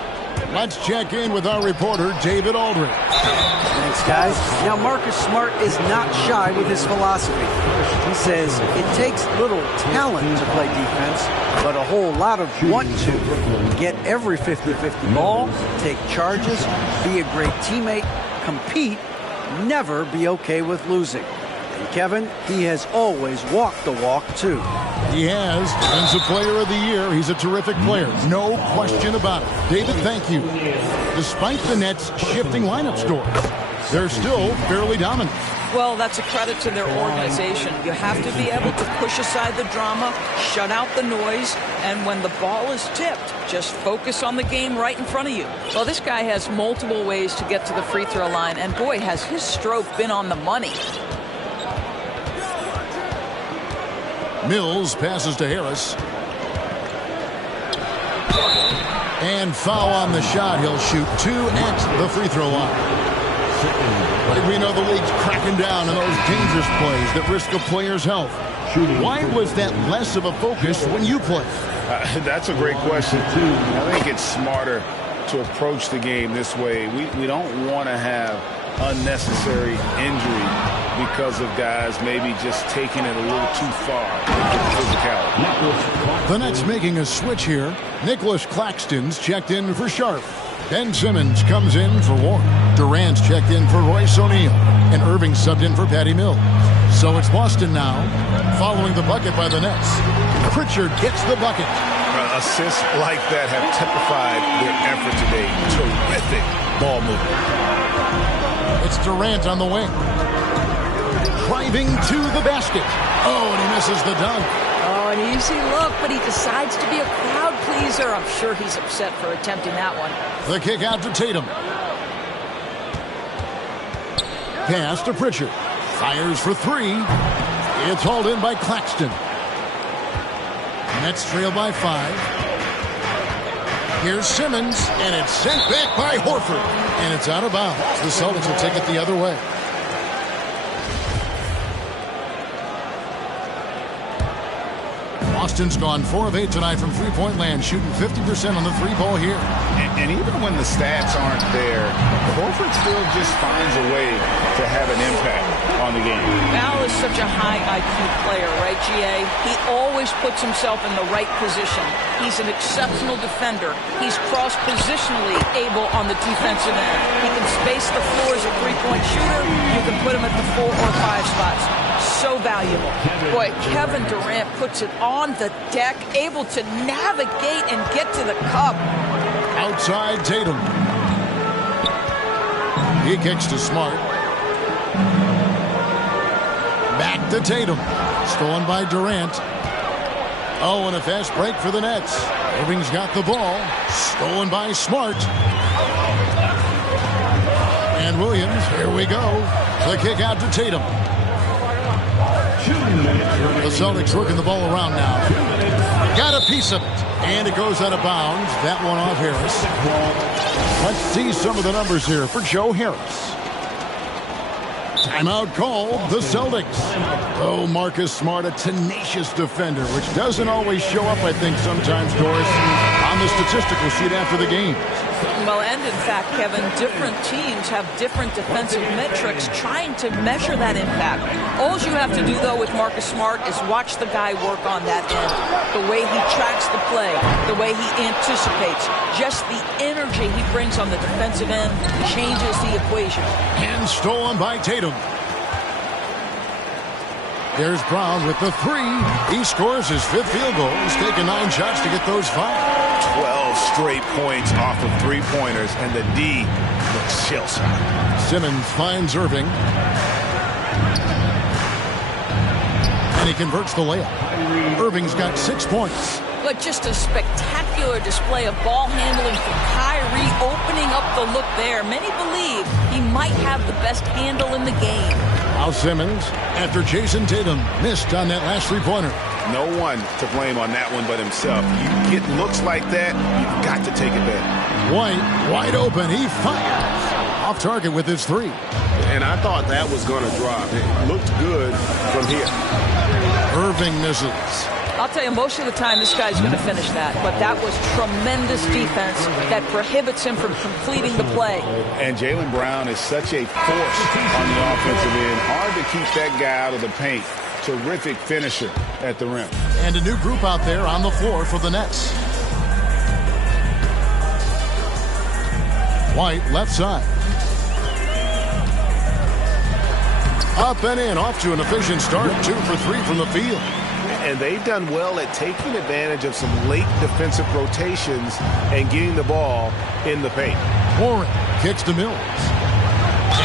Let's check in with our reporter, David Aldridge. Thanks, guys. Now, Marcus Smart is not shy with his philosophy. He says it takes little talent to play defense, but a whole lot of want to. Get every 50-50 ball, take charges, be a great teammate, compete, never be okay with losing. And Kevin, he has always walked the walk, too. He has. Defensive Player of the Year. He's a terrific player. No question about it. David, thank you. Despite the Nets' shifting lineup story, they're still fairly dominant. Well, that's a credit to their organization. You have to be able to push aside the drama, shut out the noise, and when the ball is tipped, just focus on the game right in front of you. Well, this guy has multiple ways to get to the free throw line, and boy, has his stroke been on the money. Mills passes to Harris. And foul on the shot. He'll shoot 2 at the free throw line. We know the league's cracking down on those dangerous plays that risk a player's health. Why was that less of a focus when you play? That's a great question, too. I think it's smarter to approach the game this way. We don't want to have unnecessary injury because of guys maybe just taking it a little too far with physicality. The Nets making a switch here. Nicholas Claxton's checked in for Sharp. Ben Simmons comes in for Warren. Durant's checked in for Royce O'Neal. And Irving subbed in for Patty Mills. So it's Boston now, following the bucket by the Nets. Pritchard gets the bucket. Assists like that have typified their effort today. Terrific ball movement. It's Durant on the wing. Driving to the basket. Oh, and he misses the dunk. Oh, an easy look, but he decides to be a crowd pleaser. I'm sure he's upset for attempting that one. The kick out to Tatum. Pass to Pritchard. Fires for 3. It's hauled in by Claxton. Nets trail by 5. Here's Simmons, and it's sent back by Horford. And it's out of bounds. The Celtics will take it the other way. Boston's gone 4 of 8 tonight from three-point land, shooting 50% on the 3-ball here. And even when the stats aren't there, Horford still just finds a way to have an impact on the game. Al is such a high IQ player, right, GA? He always puts himself in the right position. He's an exceptional defender. He's cross-positionally able on the defensive end. He can space the floor as a three-point shooter. You can put him at the 4 or 5 spots. So valuable. Boy, Kevin Durant puts it on the deck, able to navigate and get to the cup. Outside Tatum. He kicks to Smart. Back to Tatum. Stolen by Durant. Oh, and a fast break for the Nets. Irving's got the ball. Stolen by Smart. And Williams, here we go. The kick out to Tatum. The Celtics working the ball around now. Got a piece of it. And it goes out of bounds. That one off Harris. Let's see some of the numbers here for Joe Harris. Timeout called, the Celtics. Oh, Marcus Smart, a tenacious defender, which doesn't always show up, I think, sometimes, Doris, on the statistical sheet after the game. Well, and in fact, Kevin, different teams have different defensive metrics trying to measure that impact. All you have to do, though, with Marcus Smart is watch the guy work on that end. The way he tracks the play, the way he anticipates, just the energy he brings on the defensive end changes the equation. And stolen by Tatum. There's Brown with the 3. He scores his 5th field goal. He's taken 9 shots to get those 5. 12 straight points off of 3-pointers, and the D looks shell shocked. Simmons finds Irving. And he converts the layup. Irving's got 6 points. But just a spectacular display of ball handling from Kyrie, opening up the look there. Many believe he might have the best handle in the game. Now Simmons, after Jason Tatum missed on that last 3-pointer. No one to blame on that one but himself. You get looks like that, you've got to take advantage. White, wide open, he fires. Off target with his 3. And I thought that was going to drop. It looked good from here. Irving misses. I'll tell you, most of the time this guy's going to finish that. But that was tremendous defense that prohibits him from completing the play. And Jaylen Brown is such a force on the offensive end. Hard to keep that guy out of the paint. Terrific finisher at the rim. And a new group out there on the floor for the Nets. White, left side. Up and in, off to an efficient start. 2 for 3 from the field. And they've done well at taking advantage of some late defensive rotations and getting the ball in the paint. Warren kicks to Mills.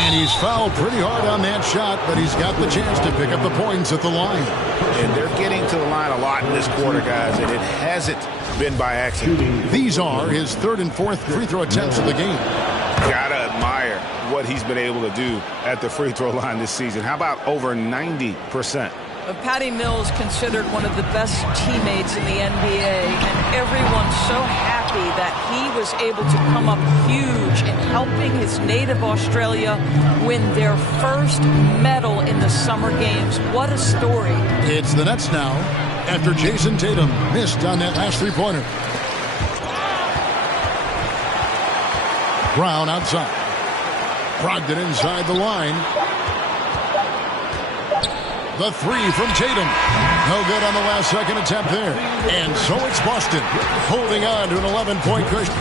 And he's fouled pretty hard on that shot, but he's got the chance to pick up the points at the line. And they're getting to the line a lot in this quarter, guys, and it hasn't been by accident. These are his third and fourth free throw attempts of the game. Gotta admire what he's been able to do at the free throw line this season. How about over 90%? Patty Mills considered one of the best teammates in the NBA, and everyone's so happy that he was able to come up huge in helping his native Australia win their first medal in the Summer Games. What a story. It's the Nets now after Jason Tatum missed on that last three-pointer. Brown outside. Brogdon inside the line. The three from Tatum. No good on the last second attempt there. And so it's Boston holding on to an 11-point cushion.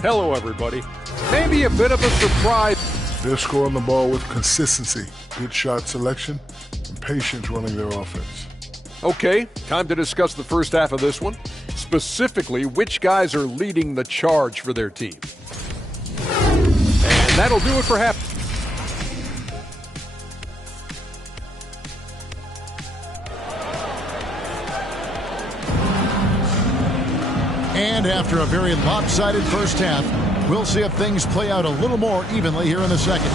Hello, everybody. Maybe a bit of a surprise. They're scoring the ball with consistency, good shot selection, and patience running their offense. Okay, time to discuss the first half of this one. Specifically, which guys are leading the charge for their team. And that'll do it for half. And after a very lopsided first half, we'll see if things play out a little more evenly here in the second.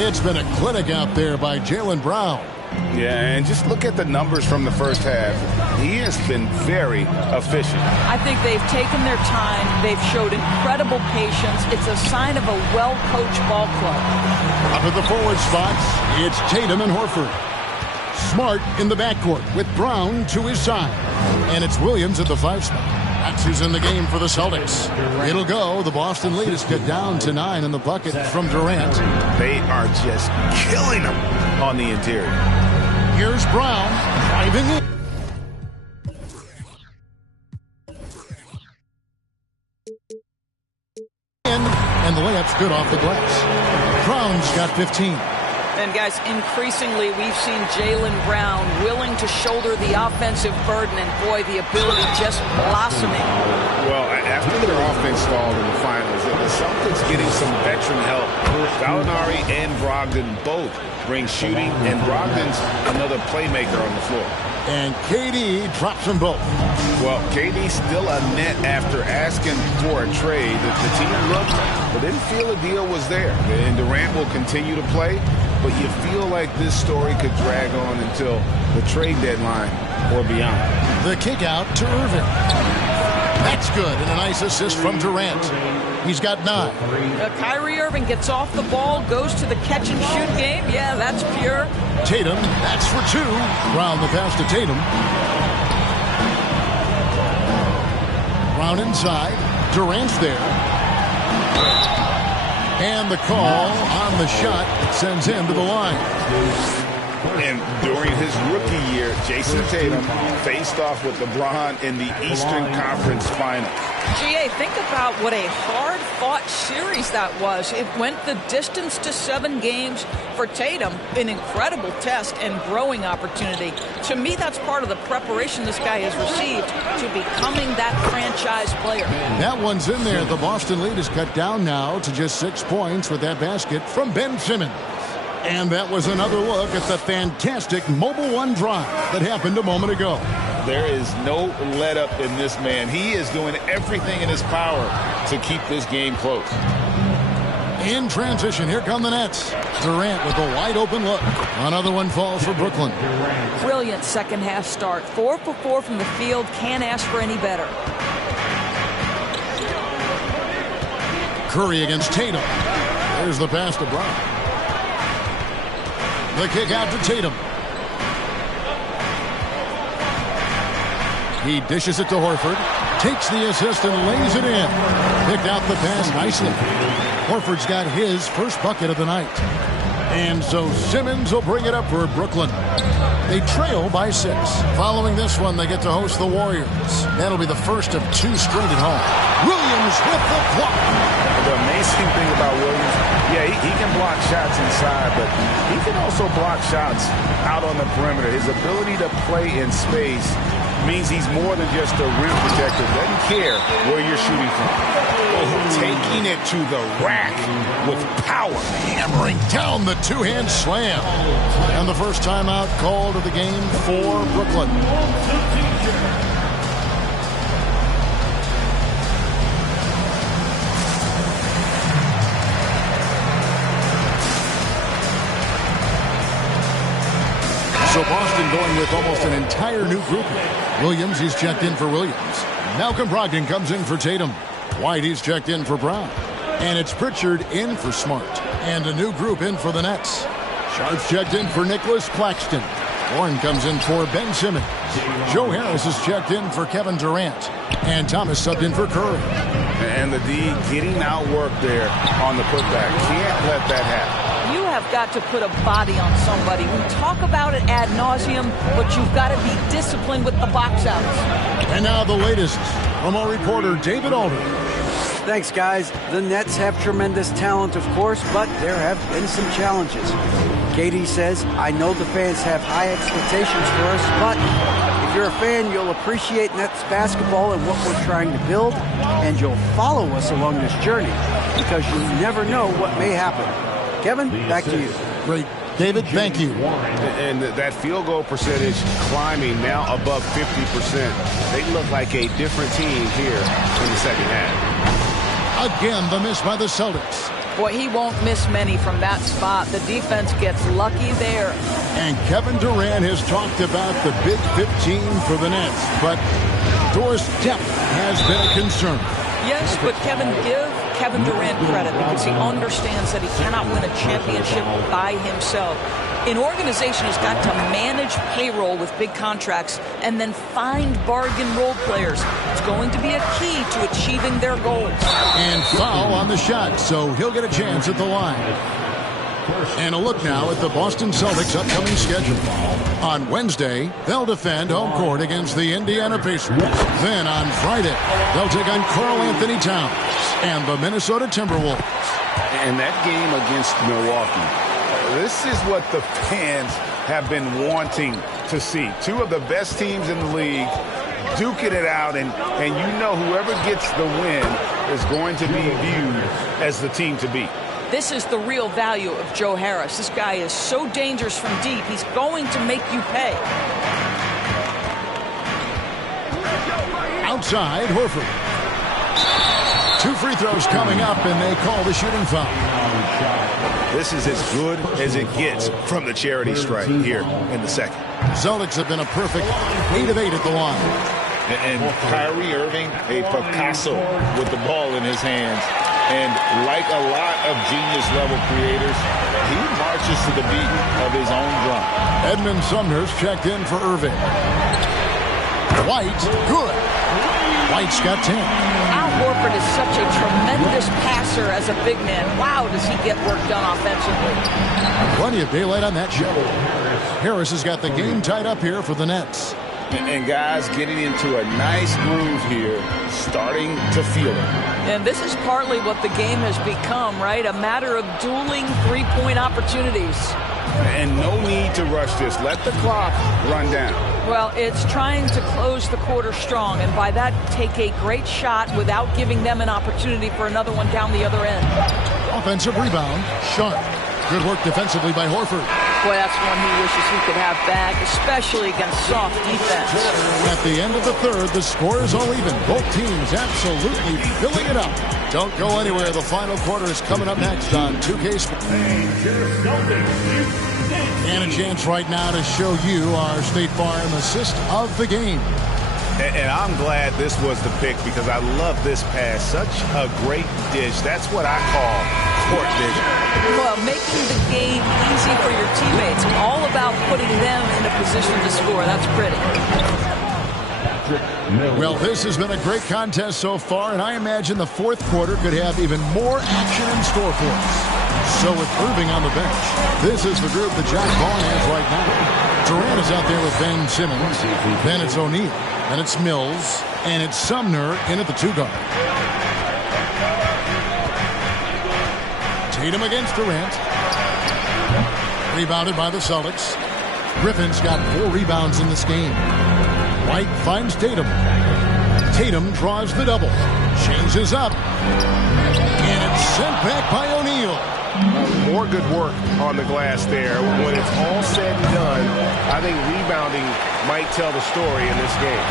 It's been a clinic out there by Jaylen Brown. Yeah, and just look at the numbers from the first half. He has been very efficient. I think they've taken their time. They've showed incredible patience. It's a sign of a well-coached ball club. Up at the forward spots, it's Tatum and Horford. Smart in the backcourt with Brown to his side. And it's Williams at the 5 spot. That's who's in the game for the Celtics. It'll go. The Boston lead is cut down to 9 in the bucket from Durant. They are just killing them on the interior. Here's Brown driving in. And the layup's good off the glass. Brown's got 15. And, guys, increasingly we've seen Jaylen Brown willing to shoulder the offensive burden, and, boy, the ability just blossoming. Well, after their offense stalled in the finals, the Celtics getting some veteran help. Gallinari and Brogdon both bring shooting, and Brogdon's another playmaker on the floor. And KD drops them both. Well, KD still a net after asking for a trade. The team looked, but didn't feel a deal was there. And Durant will continue to play, but you feel like this story could drag on until the trade deadline or beyond. The kick out to Irving. That's good, and a nice assist from Durant. He's got 9. Kyrie Irving gets off the ball, goes to the catch-and-shoot game. Yeah, that's pure. Tatum, that's for 2. Brown the pass to Tatum. Brown inside. Durant's there. And the call on the shot sends him to the line. And during his rookie year, Jason Tatum faced off with LeBron in the Eastern Conference Final. GA, think about what a hard-fought series that was. It went the distance to 7 games for Tatum, an incredible test and growing opportunity. To me, that's part of the preparation this guy has received to becoming that franchise player. That one's in there. The Boston lead is cut down now to just 6 points with that basket from Ben Simmons. And that was another look at the fantastic Mobile One drive that happened a moment ago. There is no let-up in this man. He is doing everything in his power to keep this game close. In transition, here come the Nets. Durant with a wide-open look. Another one falls for Brooklyn. Brilliant second-half start. 4 for 4 from the field. Can't ask for any better. Curry against Tatum. There's the pass to Brown. The kick out to Tatum. He dishes it to Horford. Takes the assist and lays it in. Picked out the pass nicely. Horford's got his first bucket of the night. And so Simmons will bring it up for Brooklyn. They trail by 6. Following this one, they get to host the Warriors. That'll be the first of 2 straight at home. Williams with the block. The amazing thing about Williams, yeah, he can block shots inside, but he can also block shots out on the perimeter. His ability to play in space means he's more than just a rim protector. Doesn't care where you're shooting from. Taking it to the rack with power. Hammering down the two-hand slam. And the first timeout called of the game for Brooklyn. So Boston going with almost an entire new group. Williams, he's checked in for Williams. Malcolm Brogdon comes in for Tatum. White, he's checked in for Brown. And it's Pritchard in for Smart. And a new group in for the Nets. Sharp's checked in for Nicholas Claxton. Warren comes in for Ben Simmons. Joe Harris is checked in for Kevin Durant. And Thomas subbed in for Curry. And the D getting outworked there on the putback. Can't let that happen. You have got to put a body on somebody. We talk about it ad nauseum, but you've got to be disciplined with the box outs. And now the latest from our reporter David Aldridge. Thanks, guys. The Nets have tremendous talent, of course, but there have been some challenges. KD says, I know the fans have high expectations for us, but if you're a fan, you'll appreciate Nets basketball and what we're trying to build, and you'll follow us along this journey because you never know what may happen. Kevin, back to you. Great. David, thank you. And that field goal percentage climbing now above 50%. They look like a different team here in the second half. Again, the miss by the Celtics. Boy, he won't miss many from that spot. The defense gets lucky there. And Kevin Durant has talked about the Big 15 for the Nets, but Doris depth has been a concern. Yes, but give Kevin Durant credit because he understands that he cannot win a championship by himself. An organization has got to manage payroll with big contracts and then find bargain role players. It's going to be a key to achieving their goals. And foul on the shot, so he'll get a chance at the line. And a look now at the Boston Celtics' upcoming schedule. On Wednesday, they'll defend home court against the Indiana Pacers. Then on Friday, they'll take on Karl Anthony Towns and the Minnesota Timberwolves. And that game against Milwaukee, this is what the fans have been wanting to see. Two of the best teams in the league duking it out, and you know whoever gets the win is going to be viewed as the team to beat. This is the real value of Joe Harris. This guy is so dangerous from deep. He's going to make you pay. Outside, Horford. 2 free throws coming up, and they call the shooting foul. This is as good as it gets from the charity strike here in the second. Celtics have been a perfect 8 of 8 at the line. And Kyrie Irving, a Picasso with the ball in his hands. And like a lot of genius-level creators, he marches to the beat of his own drum. Edmund Sumner's checked in for Irving. White, good. White's got 10. Al Horford is such a tremendous passer as a big man. Wow, does he get work done offensively. Plenty of daylight on that shot. Harris has got the game tied up here for the Nets. And guys getting into a nice groove here, starting to feel it. And this is partly what the game has become, right? A matter of dueling three-point opportunities. And no need to rush this. Let the clock run down. Well, it's trying to close the quarter strong, and by that, take a great shot without giving them an opportunity for another one down the other end. Offensive rebound, Sharp. Good work defensively by Horford. Boy, that's one he wishes he could have back, especially against soft defense. At the end of the third, the score is all even. Both teams absolutely filling it up. Don't go anywhere. The final quarter is coming up next on 2K Sports. And a chance right now to show you our State Farm assist of the game. And I'm glad this was the pick because I love this pass. Such a great dish. That's what I call court vision. Well, making the game easy for your teammates. All about putting them in a position to score. That's pretty. Well, this has been a great contest so far, and I imagine the fourth quarter could have even more action in store for us. So with Irving on the bench, this is the group that Jack Vaughn has right now. Durant is out there with Ben Simmons. Then it's O'Neal. And it's Mills. And it's Sumner in at the 2-guard. Tatum against Durant. Rebounded by the Celtics. Griffin's got 4 rebounds in this game. White finds Tatum. Tatum draws the double. Changes up. And it's sent back by O'Neal. More good work on the glass there. When it's all said and done, I think rebounding might tell the story in this game.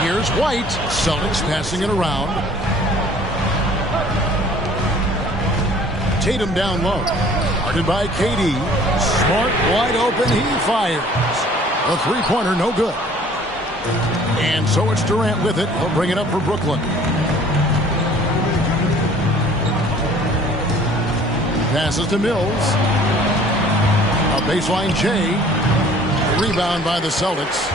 Here's White. Celtics passing it around. Tatum down low. Guarded by KD. Smart wide open. He fires. A three-pointer, no good. And so it's Durant with it. He'll bring it up for Brooklyn. Passes to Mills. A baseline J. Rebound by the Celtics.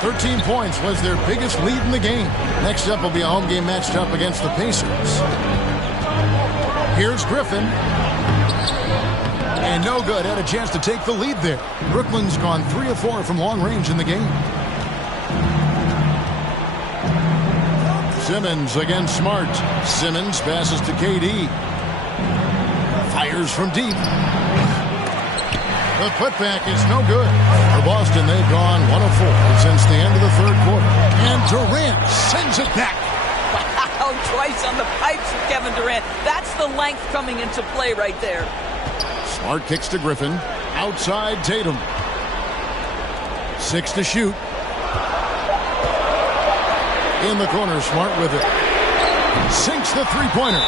13 points was their biggest lead in the game. Next up will be a home game matched up against the Pacers. Here's Griffin. And no good. Had a chance to take the lead there. Brooklyn's gone 3 of 4 from long range in the game. Simmons against Smart. Simmons passes to KD. Fires from deep. The putback is no good. For Boston, they've gone 1 of 4 since the end of the third quarter. And Durant sends it back. Wow, twice on the pipes for Kevin Durant. That's the length coming into play right there. Smart kicks to Griffin. Outside Tatum. 6 to shoot. In the corner, Smart with it. Sinks the three-pointer.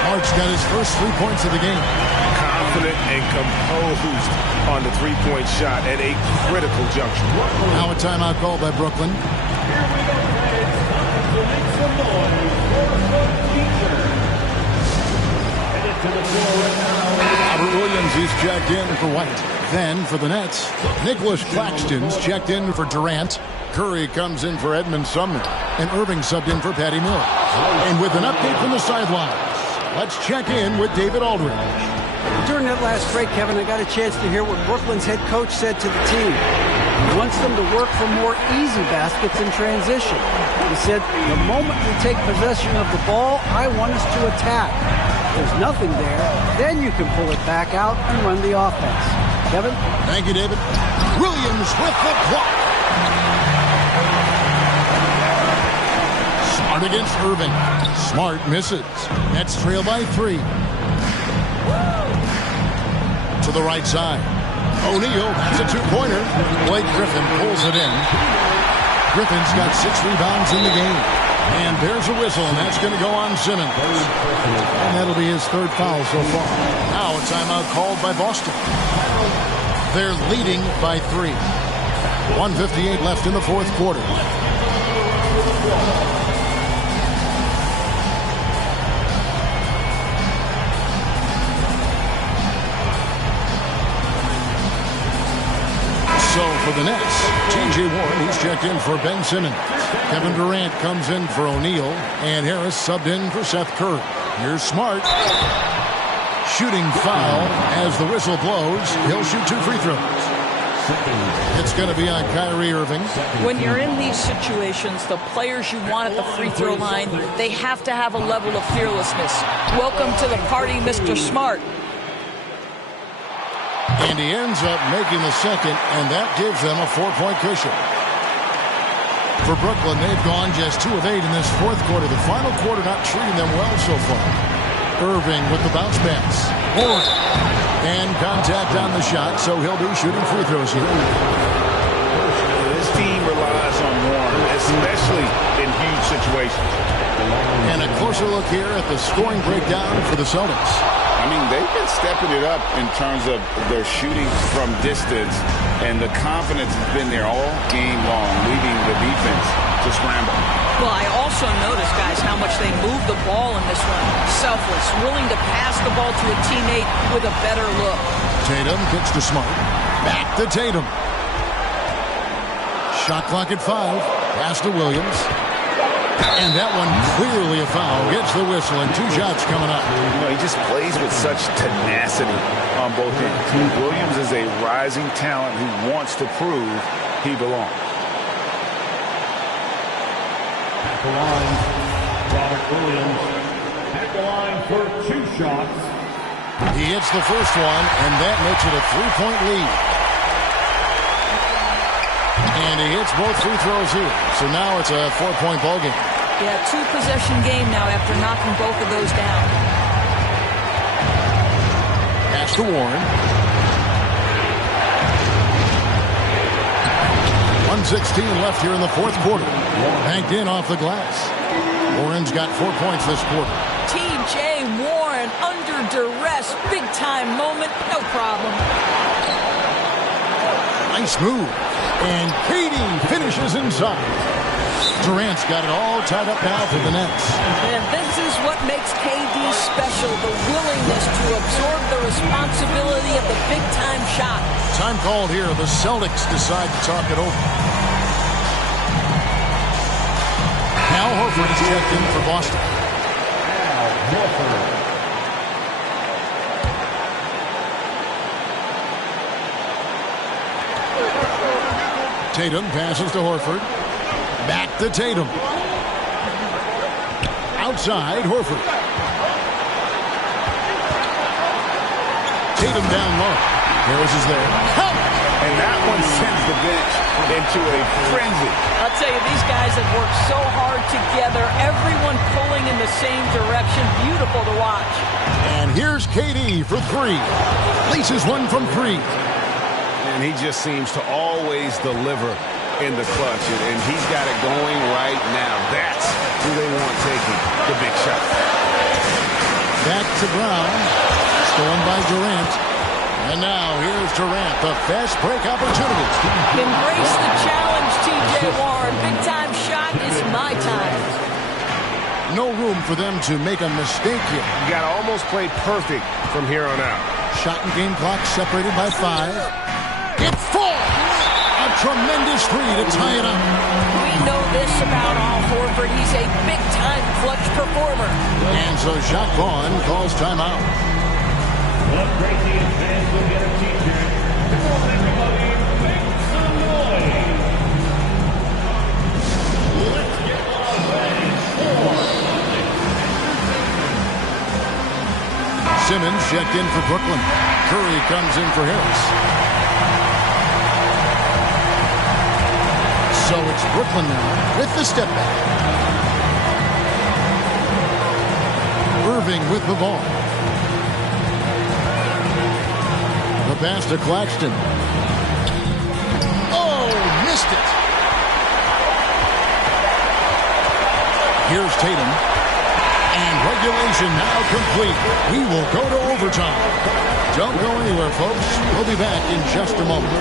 Smart's got his first 3 points of the game. Confident and composed on the three-point shot at a critical juncture. Now a timeout called by Brooklyn. Robert Williams is checked in for White. Then for the Nets, Nicholas Claxton's checked in for Durant. Curry comes in for Edmund Sumner. And Irving subbed in for Patty Mills. And with an update from the sidelines, let's check in with David Aldridge. During that last break, Kevin, I got a chance to hear what Brooklyn's head coach said to the team. He wants them to work for more easy baskets in transition. He said, the moment we take possession of the ball, I want us to attack. If there's nothing there, then you can pull it back out and run the offense. Kevin? Thank you, David. Williams with the block. Smart against Irving. Smart misses. Nets trail by 3. To the right side. O'Neal, that's a two-pointer. Blake Griffin pulls it in. Griffin's got 6 rebounds in the game. And there's a whistle, and that's going to go on Simmons. And that'll be his 3rd foul so far. Now a timeout called by Boston. They're leading by 3. 1:58 left in the 4th quarter. So for the Nets, T.J. Warren, he's checked in for Ben Simmons. Kevin Durant comes in for O'Neal, and Harris subbed in for Seth Curry. Here's Smart. Shooting foul as the whistle blows. He'll shoot 2 free throws. It's going to be on Kyrie Irving. When you're in these situations, the players you want at the free throw line, they have to have a level of fearlessness. Welcome to the party, Mr. Smart. And he ends up making the second, and that gives them a 4-point cushion. For Brooklyn, they've gone just 2 of 8 in this 4th quarter. The final quarter not treating them well so far. Irving with the bounce pass. Warren. And contact on the shot, so he'll be shooting free throws here. This team relies on Warren, especially in huge situations. And a closer look here at the scoring breakdown for the Celtics. I mean, they've been stepping it up in terms of their shooting from distance, and the confidence has been there all game long, leading the defense to scramble. Well, I also noticed, guys, how much they moved the ball in this one. Selfless, willing to pass the ball to a teammate with a better look. Tatum kicks to Smart. Back to Tatum. Shot clock at 5. Pass to Williams. And that one clearly a foul. Gets the whistle, and 2 shots coming up. You know, he just plays with such tenacity on both ends. Williams is a rising talent who wants to prove he belongs. At the line, Robert Williams. At the line for 2 shots. He hits the first one, and that makes it a 3-point lead. And he hits both free throws here. So now it's a 4-point ball game. Yeah, 2-possession game now after knocking both of those down. Pass to Warren. 1:16 left here in the fourth quarter. Banked in off the glass. Warren's got 4 points this quarter. T.J. Warren under duress. Big-time moment. No problem. Nice move. And Katie finishes inside. Durant's got it all tied up now for the Nets. And this is what makes KD special, the willingness to absorb the responsibility of the big-time shot. Time called here. The Celtics decide to talk it over. Al Horford is checked in for Boston. Tatum passes to Horford. Back to Tatum. Outside, Horford. Tatum down low. Harris is there. Help! And that one sends the bench into a frenzy. I'll tell you, these guys have worked so hard together. Everyone pulling in the same direction. Beautiful to watch. And here's KD for three. Laces one from three. And he just seems to always deliver in the clutch. And he's got it going right now. That's who they want taking the big shot. Back to Brown. Stolen by Durant. And now here's Durant, the fast break opportunity. Embrace the challenge, T.J. Warren. Big-time shot is my time. No room for them to make a mistake here. You got to almost play perfect from here on out. Shot and game clock separated by 5. It falls! A tremendous three to tie it up. We know this about Al Horford. He's a big-time clutch performer. And so Jacques Vaughn calls timeout. The Crazy fans will get a t-shirt. Everybody make some noise. Let's get Simmons checked in for Brooklyn. Curry comes in for Harris. So it's Brooklyn now with the step back. Irving with the ball. The pass to Claxton. Oh, missed it. Here's Tatum. And regulation now complete. We will go to overtime. Don't go anywhere, folks. We'll be back in just a moment.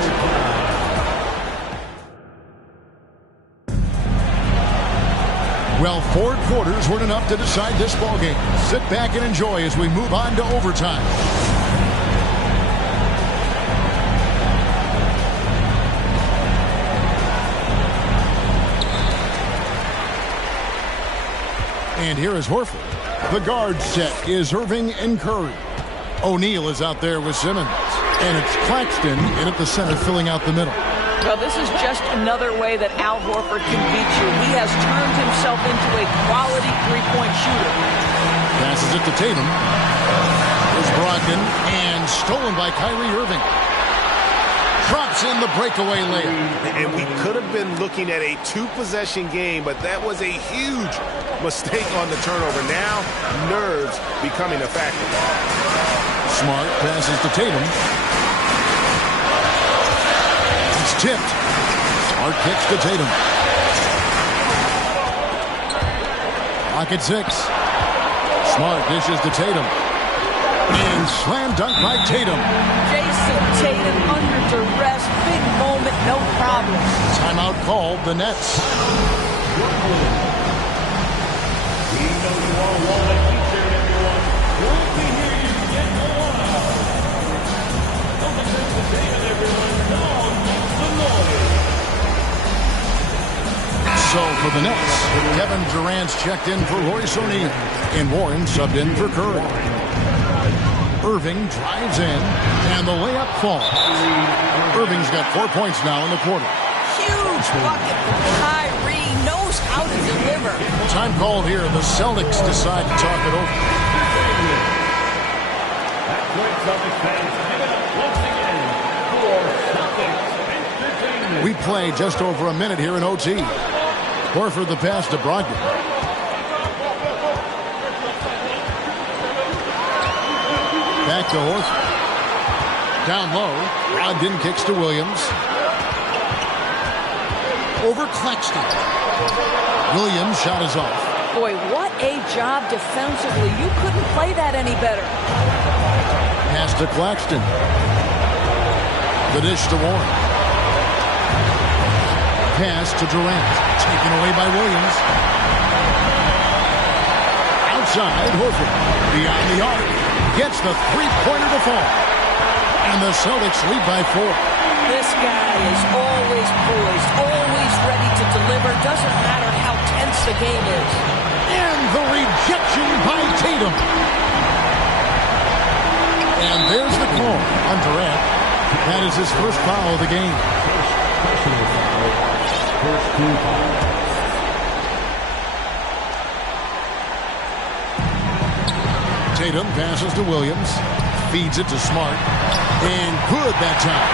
Well, 4 quarters weren't enough to decide this ballgame. Sit back and enjoy as we move on to overtime. And here is Horford. The guard set is Irving and Curry. O'Neal is out there with Simmons. And it's Claxton in at the center filling out the middle. Well, this is just another way that Al Horford can beat you. He has turned himself into a quality three-point shooter. Passes it to Tatum. Here's Brogdon. And stolen by Kyrie Irving. Drops in the breakaway layup. And we could have been looking at a 2-possession game, but that was a huge mistake on the turnover. Now, nerves becoming a factor. Smart passes to Tatum. It's tipped. Smart kicks to Tatum. Clock at 6. Smart dishes to Tatum. And slam dunk by Tatum. Jason Tatum under duress. Big moment, no problem. Timeout called, the Nets. We know you all want a t-shirt, everyone. We'll be here you get more. Don't miss the David, everyone. Don't make some noise. So for the Nets, Kevin Durant's checked in for Royce O'Neal. And Warren subbed in for Curry. Irving drives in, and the layup falls. Irving's got 4 points now in the quarter. Huge bucket from Kyrie. Knows how to deliver. Time called here. The Celtics decide to talk it over. That's right, Celtics fans. Give it up once again for Celtics Entertainment. We play just over a minute here in OT. Horford the pass to Brogdon. Back to Horford. Down low. Brogdon kicks to Williams. Over Claxton. Williams shot is off. Boy, what a job defensively. You couldn't play that any better. Pass to Claxton. The dish to Warren. Pass to Durant. Taken away by Williams. Outside, Horford. Beyond the arc. Gets the three-pointer to fall. And the Celtics lead by 4. This guy is always poised, always ready to deliver. Doesn't matter how tense the game is. And the rejection by Tatum. And there's the call on Durant. That is his first foul of the game. First team foul. Tatum passes to Williams. Feeds it to Smart. And good that time.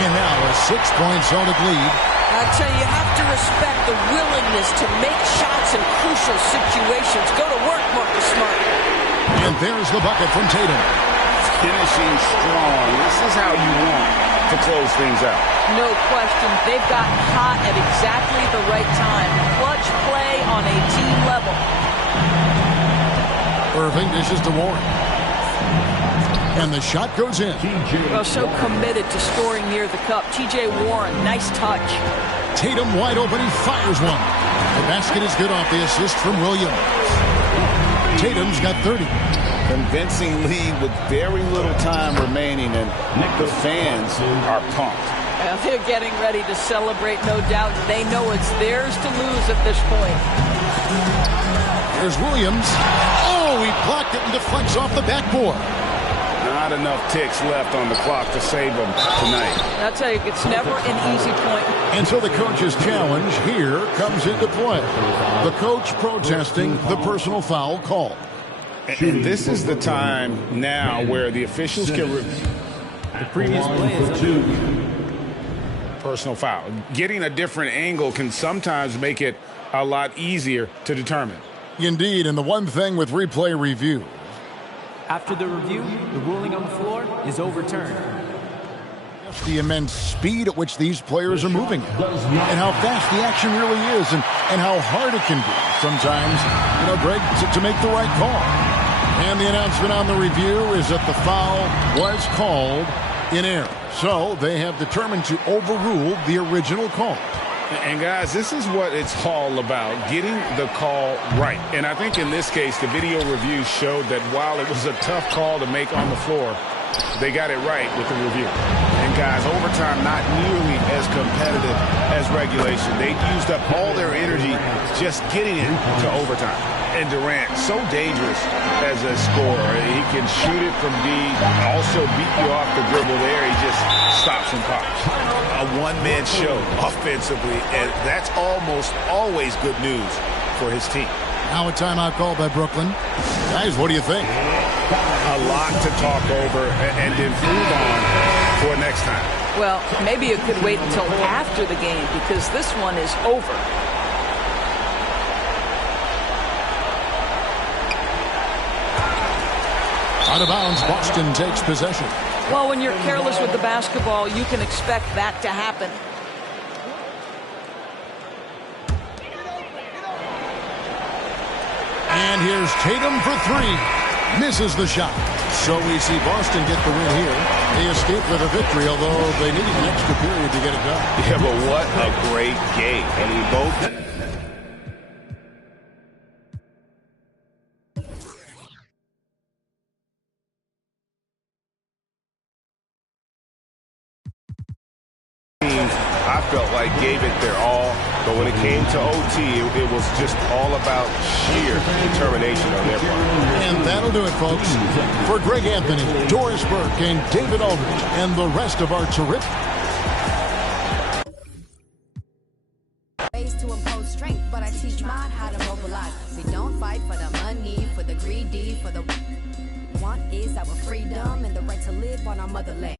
And now a 6-point Celtic lead. I tell you, you have to respect the willingness to make shots in crucial situations. Go to work, Marcus Smart. And there's the bucket from Tatum. Finishing strong. This is how you want to close things out. No question. They've gotten hot at exactly the right time. Clutch play on a team level. Irving dishes to Warren. And the shot goes in. Well, so committed to scoring near the cup. T.J. Warren, nice touch. Tatum wide open. He fires one. The basket is good off the assist from Williams. Tatum's got 30. Convincing lead with very little time remaining, and the fans are pumped. Well, they're getting ready to celebrate, no doubt. They know it's theirs to lose at this point. There's Williams. Oh, he blocked it and deflects off the backboard. Not enough ticks left on the clock to save them tonight. I'll tell you, it's never an easy point. And so the coach's challenge here comes into play. The coach protesting the personal foul call. And this is the time now where the officials can... The previous play is personal foul. Getting a different angle can sometimes make it a lot easier to determine. Indeed, and the one thing with replay review. After the review, the ruling on the floor is overturned. The immense speed at which these players are moving and how fast the action really is and how hard it can be sometimes, Greg, to make the right call. And the announcement on the review is that the foul was called in error. So they have determined to overrule the original call. And guys, this is what it's all about, getting the call right. And I think in this case, the video review showed that while it was a tough call to make on the floor, they got it right with the review. And guys, overtime not nearly as competitive as regulation. They used up all their energy just getting it to overtime. And Durant, so dangerous as a scorer. He can shoot it from deep, also beat you off the dribble there. He just stops and pops. A one-man show offensively, and that's almost always good news for his team. Now a timeout call by Brooklyn. Guys, what do you think? A lot to talk over and improve on for next time. Well, maybe it could wait until after the game because this one is over. Out of bounds, Boston takes possession. Well, when you're careless with the basketball, you can expect that to happen. And here's Tatum for three. Misses the shot. So we see Boston get the win here. They escape with a victory, although they needed an extra period to get it done. Yeah, but what a great game. I mean, both... I felt like gave it their all, but when it came to OT, it was just all about sheer determination on their part. And that'll do it, folks. For Greg Anthony, Doris Burke, and David Aldridge, and the rest of our terrific... Ways to impose strength, but I teach mine how to mobilize. We don't fight for the money, for the greedy, for the want is our freedom and the right to live on our motherland.